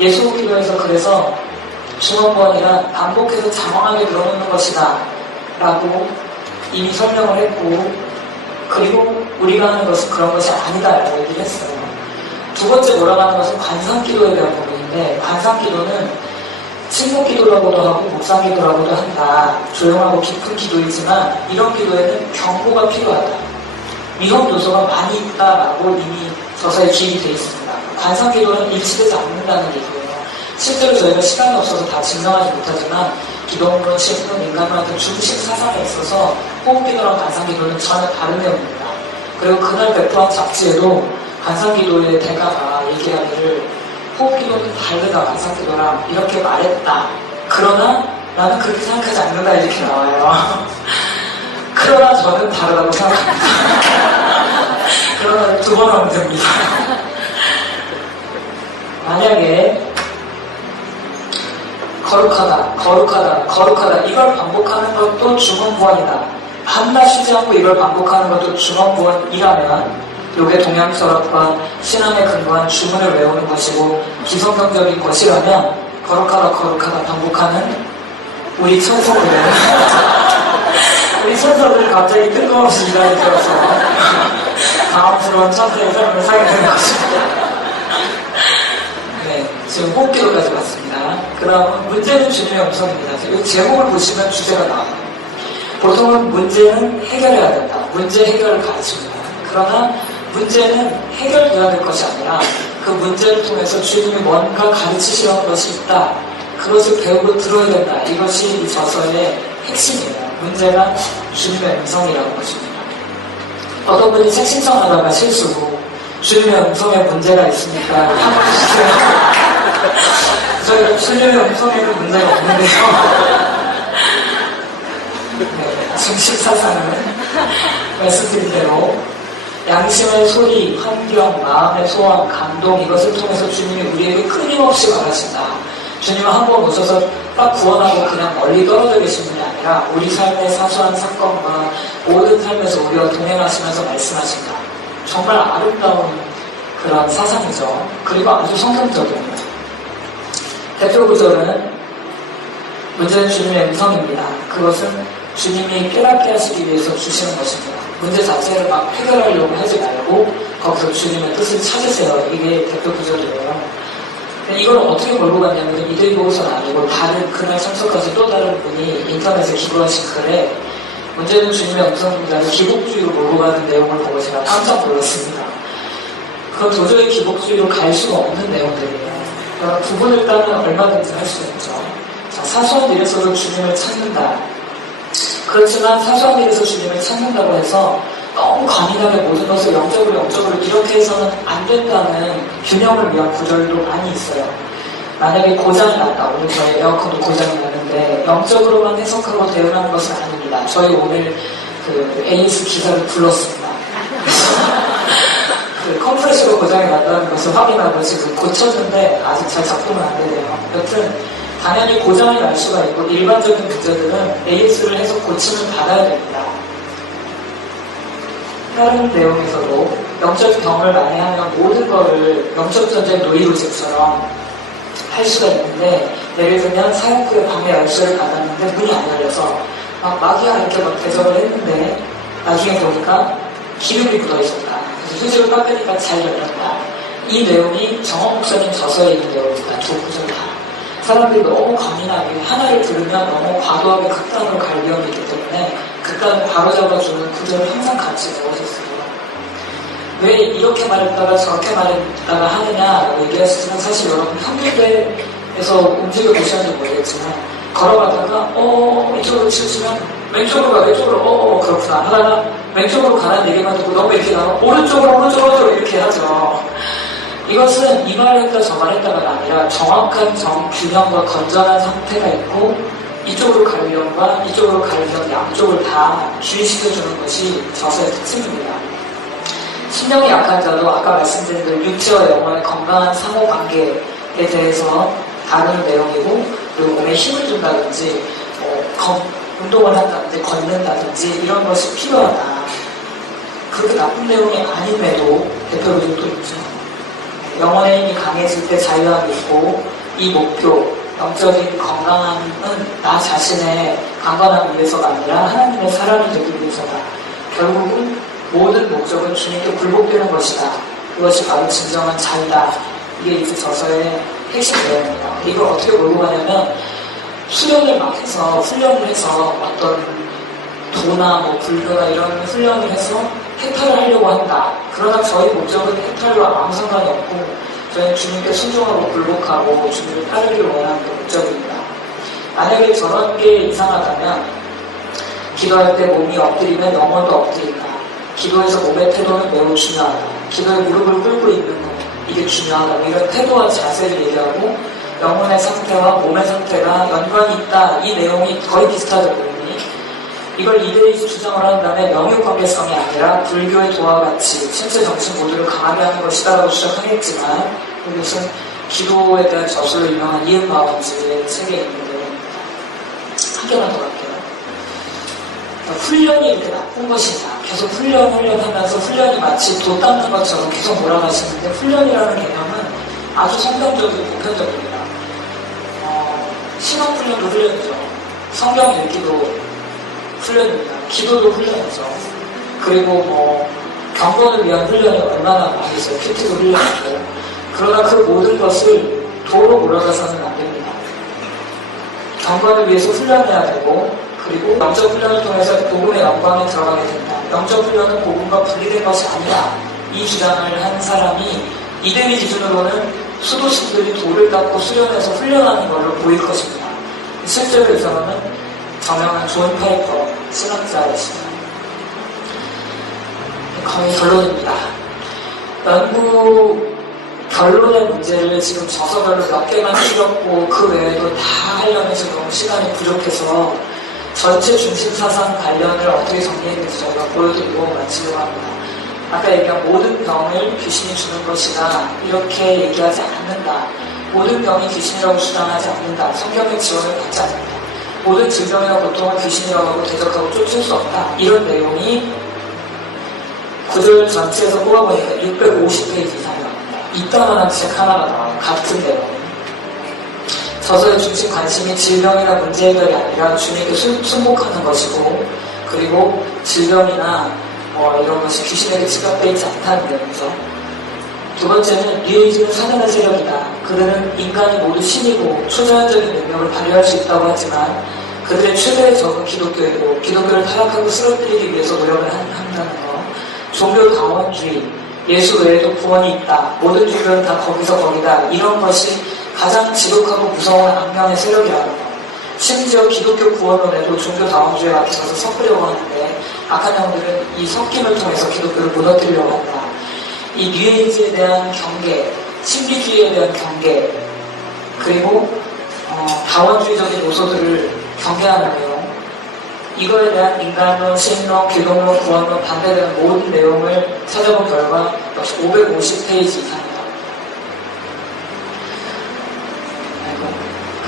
예수 기도에서 그래서 중언부언이란 반복해서 장황하게 늘어놓는 것이다 라고 이미 설명을 했고 그리고 우리가 하는 것은 그런 것이 아니다 라고 얘기를 했어요. 두 번째 몰아가는 것은 관상기도에 대한 부분인데 관상기도는 침묵기도라고도 하고 묵상기도라고도 한다. 조용하고 깊은 기도이지만 이런 기도에는 경고가 필요하다. 위험 요소가 많이 있다라고 이미 저서에 기입이 되어 있습니다. 관상기도는 일치되지 않는다는 얘기예요. 실제로 저희가 시간이 없어서 다 증명하지 못하지만 기독론, 신론, 인간론 같은 중심 사상에 있어서 호흡기도랑 관상기도는 전혀 다른 내용입니다. 그리고 그날 배포한 잡지에도 관상기도의 대가가 얘기하기를 호흡기도는 다르다, 관상기도랑 이렇게 말했다. 그러나 나는 그렇게 생각하지 않는다 이렇게 나와요. 그러나 저는 다르다고 생각합니다. 그러나 두 번 하면 됩니다. 만약에 거룩하다 이걸 반복하는 것도 중언부언이다. 한나 쉬지 않고 이걸 반복하는 것도 중언부언이라면 요게 동양철학과 신앙에 근거한 주문을 외우는 것이고 기성경적인 것이라면 거룩하다 거룩하다 반복하는 우리 천사들 우리 천사들이 갑자기 뜬금없이 이간이 들어서 당황스러운 천사의 삶을 살게 되는 것입니다. 네, 지금 호흡기도까지 왔습니다. 그 다음은 문제는 주님의 음성입니다. 이 제목을 보시면 주제가 나와요. 보통은 문제는 해결해야 된다. 문제 해결을 가르칩니다. 그러나 문제는 해결돼야 될 것이 아니라 그 문제를 통해서 주님이 뭔가 가르치시려는 것이 있다. 그것을 배우고 들어야 된다. 이것이 이 저서의 핵심이에요. 문제가 주님의 음성이라는 것입니다. 어떤 분이 책 신청하다가 실수로 주님의 음성에 문제가 있으니까 한번 주세요. 저희 주님의 음성에는 문제가 없는데요. 네, 중심 사상은 말씀드린 대로 양심의 소리, 환경, 마음의 소원, 감동 이것을 통해서 주님이 우리에게 끊임없이 말하신다. 주님은 한 번 오셔서 딱 구원하고 그냥 멀리 떨어져 계신 분이 아니라 우리 삶의 사소한 사건과 모든 삶에서 우리와 동행하시면서 말씀하신다. 정말 아름다운 그런 사상이죠. 그리고 아주 성경적입니다. 대표 구절은 문제는 주님의 음성입니다. 그것은 주님이 깨닫게 하시기 위해서 주시는 것입니다. 문제 자체를 막 해결하려고 하지 말고 거기서 주님의 뜻을 찾으세요. 이게 대표 구절이에요. 이걸 어떻게 몰고 갔냐면 이들이 보고서는 아니고 다른 그날 참석하신 또 다른 분이 인터넷에 기고하신 글에 문제는 주님의 음성입니다를 기복주의로 몰고 가는 내용을 보고 제가 깜짝 놀랐습니다. 그건 도저히 기복주의로 갈 수가 없는 내용들이에요. 그러니까 부분을 따면 얼마든지 할 수 있죠. 자, 사소한 일에서도 주님을 찾는다. 그렇지만 사소한 일에서 주님을 찾는다고 해서 너무 과민하게 모든 것을 영적으로 이렇게 해서는 안 된다는 균형을 위한 구절도 많이 있어요. 만약에 고장이 났다. 오늘 저희 에어컨도 고장이 나는데 영적으로만 해석하고 대응하는 것은 아닙니다. 저희 오늘 그 AS 기사를 불렀습니다. 그 컴프레셔가 고장이 났다는 것을 확인하고 지금 고쳤는데 아직 잘 작동은 안 되네요. 여튼 당연히 고장이 날 수가 있고 일반적인 문제들은 AS를 해서 고침을 받아야 됩니다. 다른 내용에서도 영적 병을 만회하면 모든 거를 영적 전쟁 노이로제처럼 할 수가 있는데 예를 들면 사역 후에 밤에 열쇠를 받았는데 문이 안 열려서 막이야 이렇게 막 대접을 했는데 나중에 보니까 기름이 묻어 있었다. 그래서 휴지를 깎으니까 잘 열렸다. 이 내용이 정원 목사님 저서에 있는 내용입니다. 두 구절 다. 사람들이 너무 과민하게 하나를 들으면 너무 과도하게 극단으로 갈 위험이 있기 때문에 극단을 바로잡아주는 구절을 항상 같이 외우셨어요. 왜 이렇게 말했다가 저렇게 말했다가 하느냐라고 얘기하시지만 사실 여러분 현대에서 움직여 보셨는지 모르겠지만 걸어가다가 이쪽으로 치우치면 왼쪽으로 가 왼쪽으로 그렇구나 하다가 왼쪽으로 가라는 얘기만 듣고 너무 이렇게 나면 오른쪽으로 이렇게 하죠. 이것은 이 말을 했다 저 말을 했다가 아니라 정확한 정균형과 건전한 상태가 있고 이쪽으로 갈 위험과 이쪽으로 갈 위험 양쪽을 다 주의시켜주는 것이 저서의 특징입니다. 신경이 약한 자도 아까 말씀드린 대로 육체와 영혼의 건강한 상호관계에 대해서 다루는 내용이고 그리고 몸에 힘을 준다든지 운동을 한다든지 걷는다든지 이런 것이 필요하다. 그렇게 나쁜 내용이 아님에도 대표적으로 또 있죠. 영혼의 힘이 강해질 때 자유함이 있고 이 목표, 영적인 건강함은 나 자신의 강건함을 위해서가 아니라 하나님의 사람이 되기 위해서다. 결국은 모든 목적은 주님께 굴복되는 것이다. 그것이 바로 진정한 자유다. 이게 이제 저서의 핵심 내용입니다. 이걸 어떻게 몰고 가냐면 훈련을 해서 어떤 도나 불교나 이런 훈련을 해서 해탈을 하려고 한다. 그러나 저희 목적은 해탈과 아무 상관이 없고 저희는 주님께 순종하고 굴복하고 주님을 따르기를 원하는 게 목적입니다. 만약에 저런 게 이상하다면 기도할 때 몸이 엎드리면 영혼도 엎드린다. 기도에서 몸의 태도는 매우 중요하다. 기도에 무릎을 꿇고 있는 것 이게 중요하다. 이런 태도와 자세를 얘기하고 영혼의 상태와 몸의 상태가 연관이 있다. 이 내용이 거의 비슷하죠. 이걸 이대에서 주장을 한다면 영육관계성이 아니라 불교의 도와 같이 신체 정신 모두를 강하게 하는 것이다라고 주장하겠지만 이것은 기도에 대한 저술로 유명한 이은 마운즈의 책에 있는 내용입니다. 한 개만 더 갈게요. 훈련이 이렇게 나쁜 것이냐 계속 훈련하면서 훈련이 마치 도 닦는 것처럼 계속 몰아가시는데 훈련이라는 개념은 아주 성경적이고 보편적입니다. 신앙 훈련도 훈련이죠. 성경 읽기도 훈련입니다. 기도도 훈련이죠. 그리고 뭐 경건을 위한 훈련이 얼마나 많이 있어요. 큐티도 훈련이고. 그러나 그 모든 것을 도로 몰아가서는 안 됩니다. 경건을 위해서 훈련해야 되고, 그리고 영적 훈련을 통해서 복음의 영광에 들어가게 된다. 영적 훈련은 복음과 분리된 것이 아니라 이 주장을 한 사람이 이대위 기준으로는 수도신들이 돌을 닦고 수련해서 훈련하는 걸로 보일 것입니다. 실제로 이 사람은 저명한 존 파이퍼 신학자였습니다. 거의 결론입니다. 연구 결론의 문제를 지금 저서별로 몇 개만 줄였고 그 외에도 다 하려면 지금 시간이 부족해서 전체 중심 사상 관련을 어떻게 정리했는지 저희가 보여드리고 마치려고 합니다. 아까 얘기한 모든 병을 귀신이 주는 것이다 이렇게 얘기하지 않는다. 모든 병이 귀신이라고 주장하지 않는다. 성경의 지원을 받지 않는다. 모든 질병이나 고통을 귀신이라고 하고 대적하고 쫓을 수 없다. 이런 내용이 구절 전체에서 뽑아보니까 650페이지 이상이 나옵니다. 이따만한 책 하나가 나와요. 같은 내용. 저서의 중심 관심이 질병이나 문제 해결이 아니라 주님께 순복하는 것이고, 그리고 질병이나 이런 것이 귀신에게 지각되어 있지 않다는 내용이죠. 두 번째는 뉴에이지는 사단의 세력이다. 그들은 인간이 모두 신이고 초자연적인 능력을 발휘할 수 있다고 하지만 그들의 최대의 적은 기독교이고 기독교를 타락하고 쓰러뜨리기 위해서 노력을 한다는 것. 종교 다원주의, 예수 외에도 구원이 있다. 모든 종교는 다 거기서 거기다. 이런 것이 가장 지독하고 무서운 악령의 세력이라는 것. 심지어 기독교 구원론에도 종교 다원주의에 맞춰서 섞으려고 하는데 악한 영들은 이 섞임을 통해서 기독교를 무너뜨리려고 한다. 이 뉴에이지에 대한 경계, 신비주의에 대한 경계, 그리고 다원주의적인 요소들을 경계하는 내용, 이거에 대한 인간론, 신론, 기독론, 구원론 반대되는 모든 내용을 찾아본 결과 역시 550페이지 이상입니다.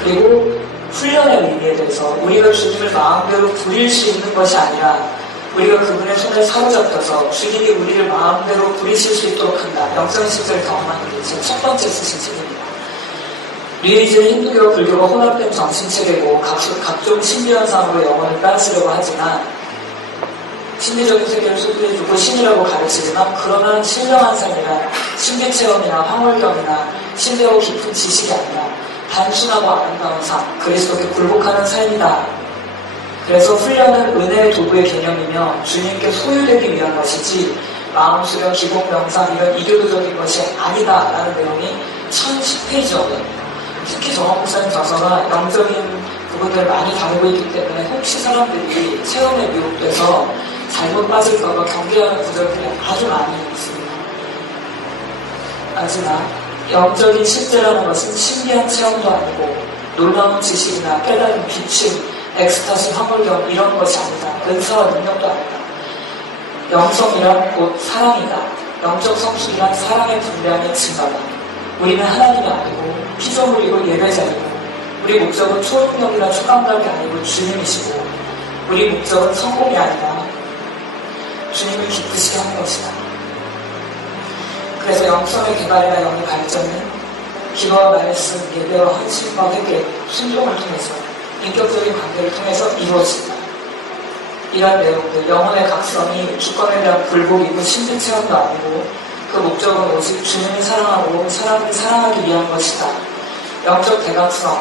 그리고 훈련의 의미에 대해서 우리가 주님을 마음대로 부릴 수 있는 것이 아니라 우리가 그분의 손에 사로잡혀서 주님이 우리를 마음대로 부리실 수 있도록 한다. 영성 신절을 경험하는 게 제 첫 번째 쓰신 책입니다. 뉴에이지는 힌두교와 불교가 혼합된 정신체계고 각종 신비현상으로 영혼을 빼앗으려고 하지만 신비적인 세계를 소개해주고 신이라고 가르치지만 그러나 신령한 삶이란 신비체험이나 황홀경이나 신비하고 깊은 지식이 아니라 단순하고 아름다운 삶, 그리스도께 굴복하는 삶이다. 그래서 훈련은 은혜의 도구의 개념이며 주님께 소유되기 위한 것이지 마음 수련, 기복 명상 이런 이교도적인 것이 아니다라는 내용이 1010페이지 정도입니다. 특히 정원 목사님 저서가 영적인 부분들을 많이 다루고 있기 때문에 혹시 사람들이 체험에 미혹돼서 잘못 빠질까봐 경계하는 구절들이 아주 많이 있습니다. 하지만 영적인 실제라는 것은 신비한 체험도 아니고 놀라운 지식이나 깨달은 비침, 엑스타시, 황홀경 이런 것이 아니다. 은사와 능력도 아니다. 영성이란 곧 사랑이다. 영적 성숙이란 사랑의 분량의 증가다. 우리는 하나님이 아니고 피조물이고 예배자이고 우리 목적은 초능력이나 초감각이 아니고 주님이시고 우리 목적은 성공이 아니라 주님을 기쁘시게 하는 것이다. 그래서 영성의 개발이나 영의 발전은 기도와 말씀, 예배와 헌신과 회개, 순종을 통해서 인격적인 관계를 통해서 이루어진다. 이런 내용들, 영혼의 각성이 주권에 대한 굴복이고 신비체험도 아니고 그 목적은 오직 주님을 사랑하고 사람을 사랑하기 위한 것이다. 영적 대각성,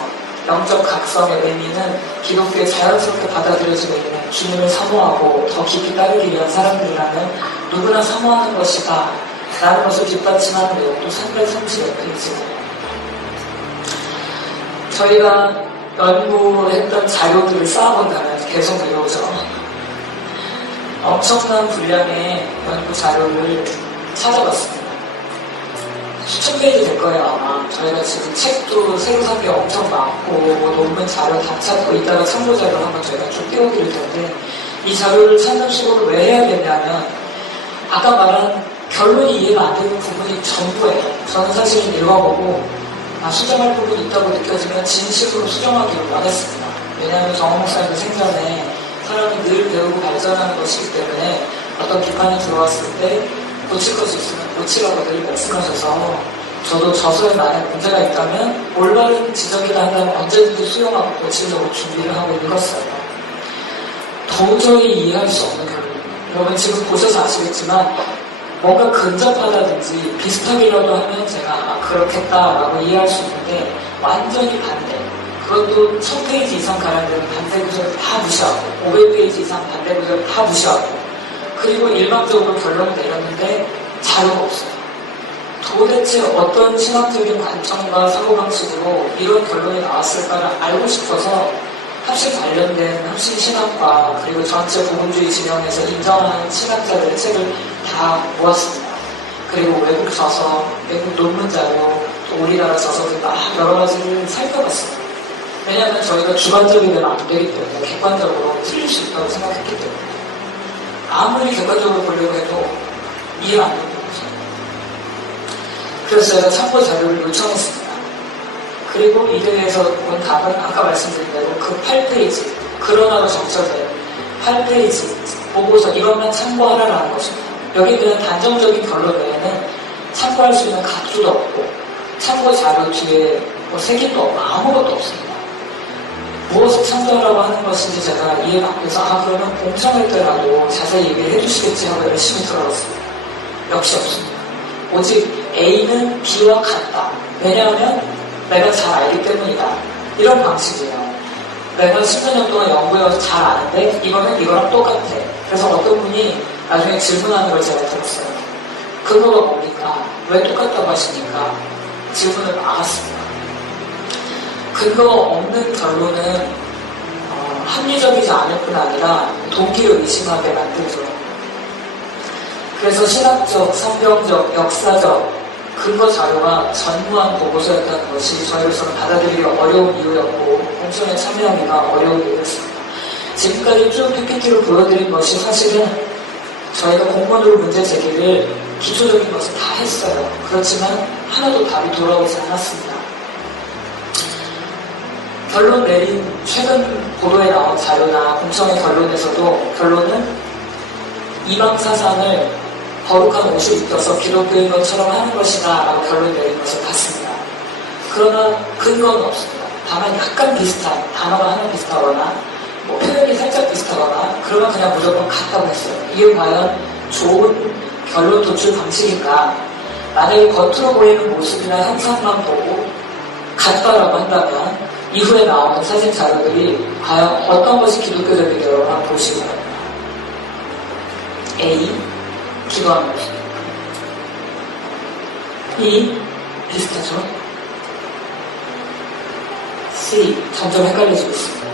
영적 각성의 의미는 기독교에 자연스럽게 받아들여지고 있는 주님을 사모하고 더 깊이 따르기 위한 사람들이라면 누구나 사모하는 것이다. 라는 것을 뒷받침하는 내용도 330페이지입니다. 저희가 연구했던 자료들을 쌓아본다면 계속 내려오죠. 엄청난 분량의 연구 자료를 찾아봤습니다. 수천 페이지 될 거예요, 아마. 저희가 지금 책도 새로 산 게 엄청 많고, 논문 자료 다 찾고, 이따가 참고 자료 한번 저희가 쭉 띄워드릴 텐데, 이 자료를 찾는 수고를 왜 해야겠냐면, 아까 말한 결론이 이해가 안 되는 부분이 전부예요. 저는 사실 읽어보고, 수정할 부분이 있다고 느껴지면 진심으로 수정하기를 원했습니다. 왜냐하면 정원 목사님도 생전에 사람이 늘 배우고 발전하는 것이기 때문에 어떤 비판이 들어왔을 때 고칠 것이 있으면 고치라고 늘 말씀하셔서 저도 저서에 만약 문제가 있다면 올바른 지적이라 한다면 언제든지 수용하고 고치려고 준비를 하고 읽었어요. 도저히 이해할 수 없는 결론. 여러분 지금 보셔서 아시겠지만 뭔가 근접하다든지 비슷하기라도 하면 제가 그렇겠다라고 이해할 수 있는데 완전히 반대. 그것도 1000페이지 이상 가량되는 반대 구절을 다 무시하고 500페이지 이상 반대 구절을 다 무시하고 그리고 일방적으로 결론을 내렸는데 자료가 없어요. 도대체 어떤 신학적인 관점과 사고방식으로 이런 결론이 나왔을까를 알고 싶어서 합신 관련된 합신 신학과 그리고 전체 복음주의 진영에서 인정하는 신학자들의 책을 다 모았습니다. 그리고 외국 저서, 외국 논문 자료, 또 우리나라 저서들 막 여러 가지를 살펴봤습니다. 왜냐하면 저희가 주관적이면 안 되기 때문에 객관적으로 틀릴 수 있다고 생각했기 때문에 아무리 객관적으로 보려고 해도 이해가 안 되는 거죠. 그래서 제가 참고 자료를 요청했습니다. 그리고 이 대회에서 본 답은 아까 말씀드린 대로 그 8페이지, 그러나로 정설된 8페이지 보고서 이것만 참고하라라는 것입니다. 여기에 대한 단정적인 결론 외에는 참고할 수 있는 각주도 없고 참고 자료 뒤에 뭐 색임도 없고 아무것도 없습니다. 무엇을 참고하라고 하는 것인지 제가 이해가 안 돼서 그러면 공청회 때라도 자세히 얘기를 해주시겠지 하고 열심히 들어봤습니다. 역시 없습니다. 오직 A는 B와 같다. 왜냐하면 내가 잘 알기 때문이다. 이런 방식이에요. 내가 10년 동안 연구해서 잘 아는데 이거는 이거랑 똑같아. 그래서 어떤 분이 나중에 질문하는 걸 제가 들었어요. 근거가 뭡니까? 왜 똑같다고 하시니까 질문을 막았습니다. 근거 없는 결론은 합리적이지 않을 뿐 아니라 동기를 의심하게 만들죠. 그래서 신학적, 성경적, 역사적 근거 자료가 전무한 보고서였다는 것이 저희로서는 받아들이기 어려운 이유였고 공청에 참여하기가 어려운 이유였습니다. 지금까지 쭉 PPT로 보여드린 것이 사실은 저희가 공무원으로 문제 제기를 기초적인 것을 다 했어요. 그렇지만 하나도 답이 돌아오지 않았습니다. 결론 내린 최근 보도에 나온 자료나 공청회 결론에서도 결론은 이방 사상을 거룩한 옷을 입혀서 기독교인 것처럼 하는 것이다 라고 결론 내린 것을 봤습니다. 그러나 근거는 없습니다. 다만 약간 비슷한 단어가 하나 비슷하거나 뭐 표현이 살짝 비슷하거나 그러면 그냥 무조건 같다고 했어요. 이게 과연 좋은 결론 도출 방식인가? 만약에 겉으로 보이는 모습이나 현상만 보고 같다라고 한다면 이후에 나오는 사진 자료들이 과연 어떤 것이 기독교적이냐고 한번 보시기 바랍니다. A. 기도하는 모습. B. 비슷하죠? C. 점점 헷갈려지고 있습니다.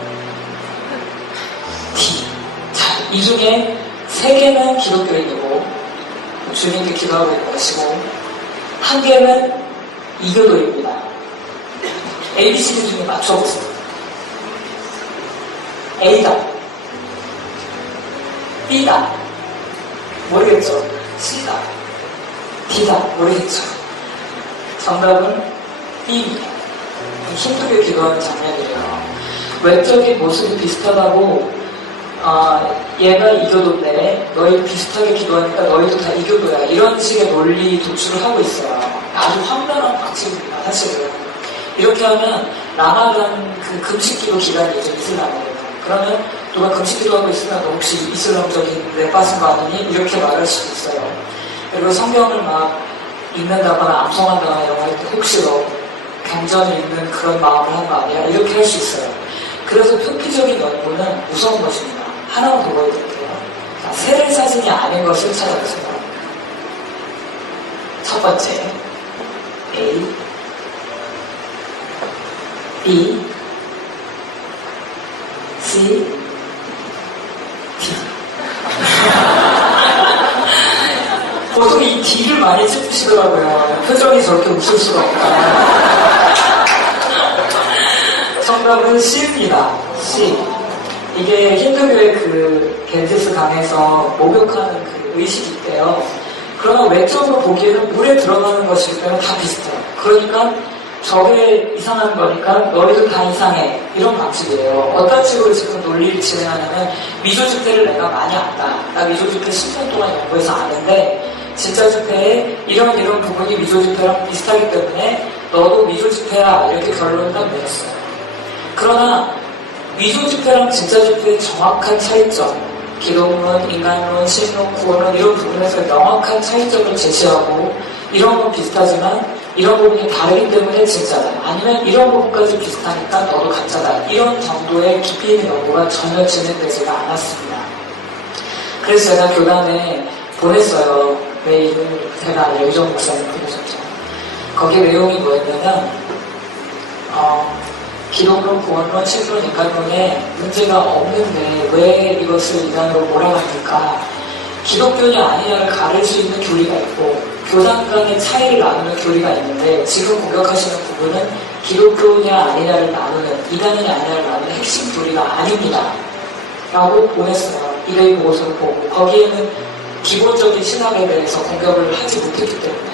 D. 자, 이 중에 3개는 기독교인이고 주님께 기도하고 있는 것이고 1개는 이교도입니다. ABCD 중에 맞춰보세요. A다. B다. 모르겠죠? C다. D다. 모르겠죠? 정답은 B입니다. 힘들게 기도하는 장면이에요. 외적인 모습이 비슷하다고 얘가 이교도인데 너희 비슷하게 기도하니까 너희도 다 이교도야. 이런 식의 논리 도출을 하고 있어요. 아주 황당한 방식입니다. 사실은. 이렇게 하면 라마단 그 금식기도 기간이 이제 이슬람이에요. 그러면 누가 금식기도 하고 있으면 너 혹시 이슬람적인 랩 빠진 거 아니니? 이렇게 말할 수도 있어요. 그리고 성경을 막 읽는다거나 암송한다거나 이런 거 할 때 혹시 너 경전을 읽는 그런 마음을 한 거 아니야? 이렇게 할 수 있어요. 그래서 표피적인 연구는 무서운 것입니다. 하나만 더 보여드릴게요. 자, 세례 사진이 아닌 것을 찾아보세요. 첫 번째 A, B, C, D. 보통 이 D를 많이 찝으시더라고요. 표정이 저렇게 웃을 수가 없다. 정답은 C입니다. C. 이게 힌두교의 그 겐지스 강에서 목욕하는 그 의식이 있대요. 그러나 외적으로 보기에는 물에 들어가는 것이기 때문에 다 비슷해요. 그러니까 저게 이상한 거니까 너희도 다 이상해. 이런 방식이에요. 어떤 식으로 지금 논리를 진행하냐면 미조집회를 내가 많이 안다. 나 미조집회 10년 동안 연구해서 아는데 진짜 집회에 이런 부분이 미조 집회랑 비슷하기 때문에 너도 미조 집회야 이렇게 결론을 딱 내렸어요. 그러나 미조 집회랑 진짜 집회의 정확한 차이점, 기독론, 인간론, 신론, 구원론 이런 부분에서 명확한 차이점을 제시하고 이런 건 비슷하지만 이런 부분이 다르기 때문에 진짜다. 아니면 이런 부분까지 비슷하니까 너도 가짜다. 이런 정도의 깊이 있는 연구가 전혀 진행되지가 않았습니다. 그래서 제가 교단에 보냈어요. 메일을 제가 유정 목사님 보내셨죠. 거기 내용이 뭐였냐면 기독론, 구원론, 신론, 인간론에 문제가 없는데 왜 이것을 이단으로 몰아갑니까? 기독교냐 아니냐를 가릴 수 있는 교리가 있고 교단 간의 차이를 나누는 교리가 있는데 지금 공격하시는 부분은 기독교냐 아니냐를 나누는 이단이냐 아니냐를 나누는 핵심 교리가 아닙니다. 라고 보냈어요. 이레이 보고서를 보고 거기에는 기본적인 신학에 대해서 공격을 하지 못했기 때문에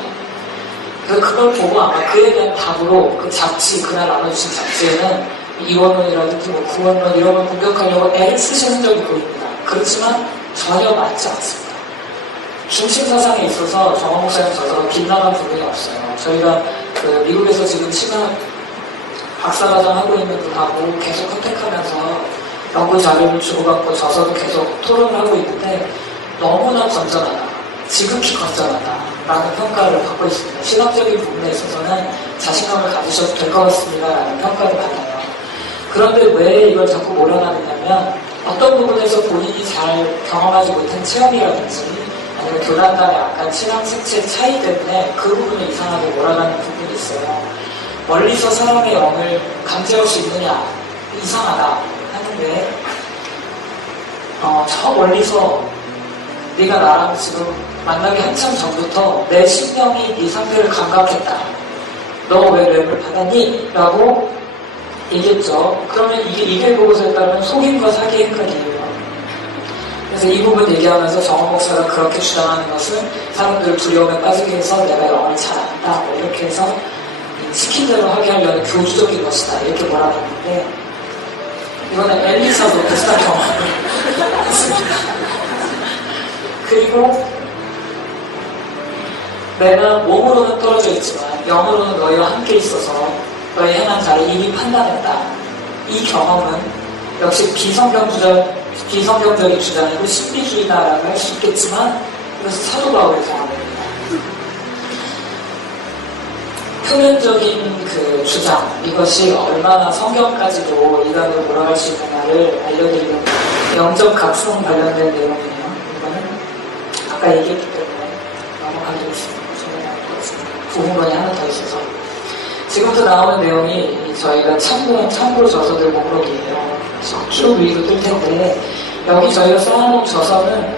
그걸 보고 아마 그에 대한 답으로 그 잡지, 그날 나눠주신 잡지에는 이원론이라든지 뭐 구원론 이런 걸 공격하려고 애를 쓰신 흔적이 보입니다. 그렇지만 전혀 맞지 않습니다. 중심 사상에 있어서 정원 목사님 저서 빗나간 부분이 없어요. 저희가 그 미국에서 지금 신학 박사과정 하고 있는 분하고 계속 컨택하면서 연구 자료를 주고받고 저서도 계속 토론을 하고 있는데 너무나 건전하다. 지극히 건전하다라는 평가를 받고 있습니다. 신학적인 부분에 있어서는 자신감을 가지셔도 될 것 같습니다라는 평가를 받아요. 그런데 왜 이걸 자꾸 몰아가느냐면 어떤 부분에서 본인이 잘 경험하지 못한 체험이라든지 아니면 교단 간의 약간 신앙 색채 차이 때문에 그 부분을 이상하게 몰아가는 부분이 있어요. 멀리서 사람의 영을 감지할 수 있느냐 이상하다 하는데 저 멀리서 네가 나랑 지금 만나기 한참 전부터 내 심령이 네 상태를 감각했다. 너 왜 뇌물 받았니? 라고 얘기했죠. 그러면 이게 이길 보고서에 따르면 속임과 사기의 헷갈리에요. 그래서 이 부분 얘기하면서 정원 목사가 그렇게 주장하는 것은 사람들을 두려움에 빠지게 해서 내가 영을 잘 안다. 뭐 이렇게 해서 시킨 대로 하게 하려는 교주적인 것이다. 이렇게 몰아봤는데 이번에 엘리사도 비슷한 경험을 했습니다. 그리고 내가 몸으로는 떨어져 있지만 영으로는 너희와 함께 있어서 너희 행한 자를 이미 판단했다. 이 경험은 역시 비성경적인 주장이고 신비주의다라고 할 수 있겠지만 이것은 사도 바울의 경험입니다. 표면적인 그 주장, 이것이 얼마나 성경까지도 이단으로 몰아갈 수 있느냐를 알려드리는 영적 각성 관련된 내용이에요. 이거는 아까 얘기했기 때문에 넘어가겠습니다. 부분권이 하나 더 있어서 지금부터 나오는 내용이 저희가 참고 저서들 목록이에요. 쭉 위로 뜰 텐데 여기 저희가 쌓아놓은 저서는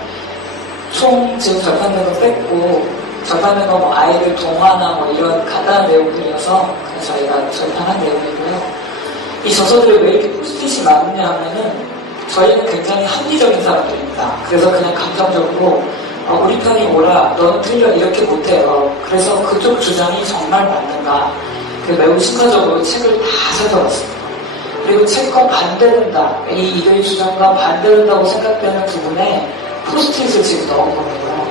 총 지금 접한된 거 뺐고 접하는 거 뭐 아이들 동화나 뭐 이런 간단한 내용들이어서 그냥 저희가 절판한 내용이고요. 이 저서들이 왜 이렇게 포스트잇이 많느냐 하면은 저희는 굉장히 합리적인 사람들입니다. 그래서 그냥 감정적으로 우리 편이 옳아, 너는 틀려 이렇게 못해요. 그래서 그쪽 주장이 정말 맞는가. 매우 심사적으로 책을 다 찾아봤습니다. 그리고 책과 반대된다. 이 이들의 주장과 반대된다고 생각되는 부분에 포스트잇을 지금 넣은 거고요.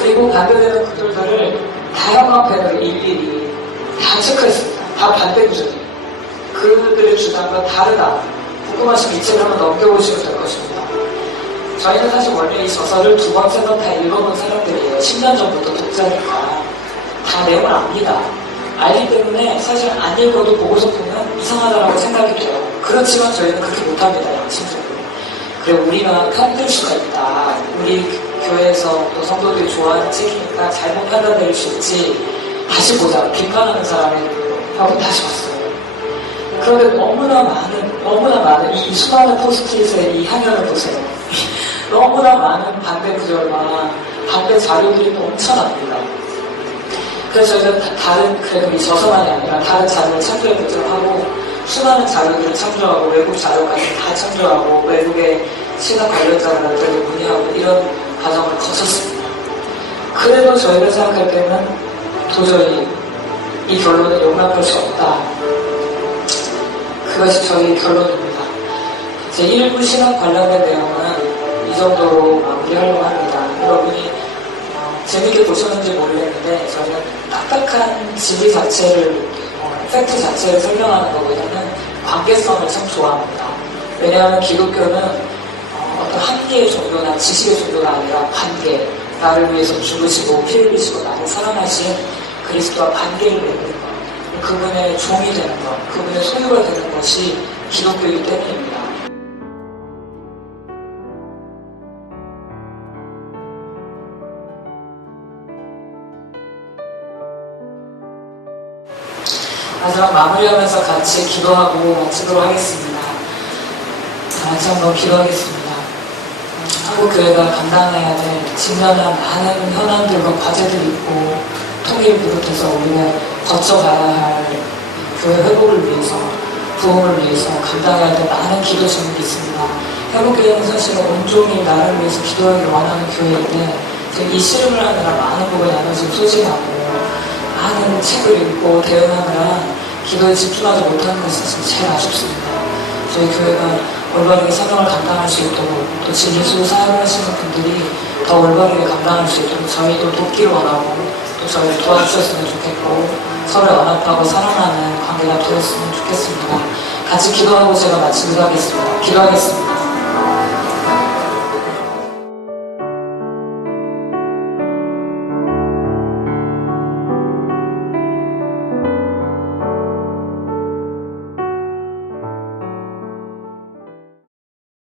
그리고 반대되는 구절들을 다양한 펜으로 일일이 다 체크했습니다. 다 반대 구절이에요. 그들의 주장과 다르다. 궁금하시면 이 책을 한번 넘겨보시면 될 것입니다. 저희는 사실 원래 이 저서를 두 번, 세 번 다 읽어본 사람들이에요. 10년 전부터 독자니까. 다 내용을 압니다. 알기 때문에 사실 안 읽어도 보고서 보면 이상하다라고 생각이 돼요. 그렇지만 저희는 그렇게 못합니다. 양심적으로. 그래 우리가 편들 수가 있다. 우리 교회에서 또 성도들이 좋아하는 책이니까 잘못 판단될 수 있지. 다시 보자. 비판하는 사람이 하고 다시 봤어요. 그런데 너무나 많은 이 수많은 포스트잇의 이 화면을 보세요. 너무나 많은 반대 구절과 반대 자료들이 넘쳐납니다. 그래서 저희가 그래도 이 저서만이 아니라 다른 자료를 참조해보도록 하고 수많은 자료들을 참조하고 외국 자료까지 다 참조하고 외국의 신학 관련자들에게 문의하고 이런 과정을 거쳤습니다. 그래도 저희가 생각할 때는 도저히 이 결론을 용납할 수 없다. 그것이 저희 결론입니다. 제1부 신학 관련된 내용은 이 정도로 마무리하려고 합니다. 여러분이 재밌게 보셨는지 모르겠는데 저희는 딱딱한 진리 자체를 팩트 자체를 설명하는 것보다는 관계성을 참 좋아합니다. 왜냐하면 기독교는 어떤 한계의 종교나 지식의 종교가 아니라 관계, 나를 위해서 죽으시고 피 흘리시고 나를 사랑하신 그리스도와 관계를 맺는 것, 그분의 종이 되는 것, 그분의 소유가 되는 것이 기독교이기 때문입니다. 마지막 마무리하면서 같이 기도하고 마치도록 하겠습니다. 다 같이 한번 기도하겠습니다. 한국교회가 감당해야 될 직면한 많은 현안들과 과제들이 있고 통일을 비롯해서 우리가 거쳐가야 할 교회 회복을 위해서, 부흥을 위해서 감당해야 될 많은 기도 제목이 있습니다. 회복교회는 사실은 온종일 나를 위해서 기도하길 원하는 교회인데 이 씨름을 하느라 많은 곡을 나눠지고 소진하고 많은 책을 읽고 대응하느라 기도에 집중하지 못하는 것이 사실 제일 아쉽습니다. 저희 교회가 올바르게 사명을 감당할 수 있도록 또 진리수 사역을 하시는 분들이 더 올바르게 감당할 수 있도록 저희도 돕기를 원하고 또 저희를 도와주셨으면 좋겠고 서로의 언합하고 사랑하는 관계가 되었으면 좋겠습니다. 같이 기도하고 제가 마치기로 하겠습니다. 기도하겠습니다.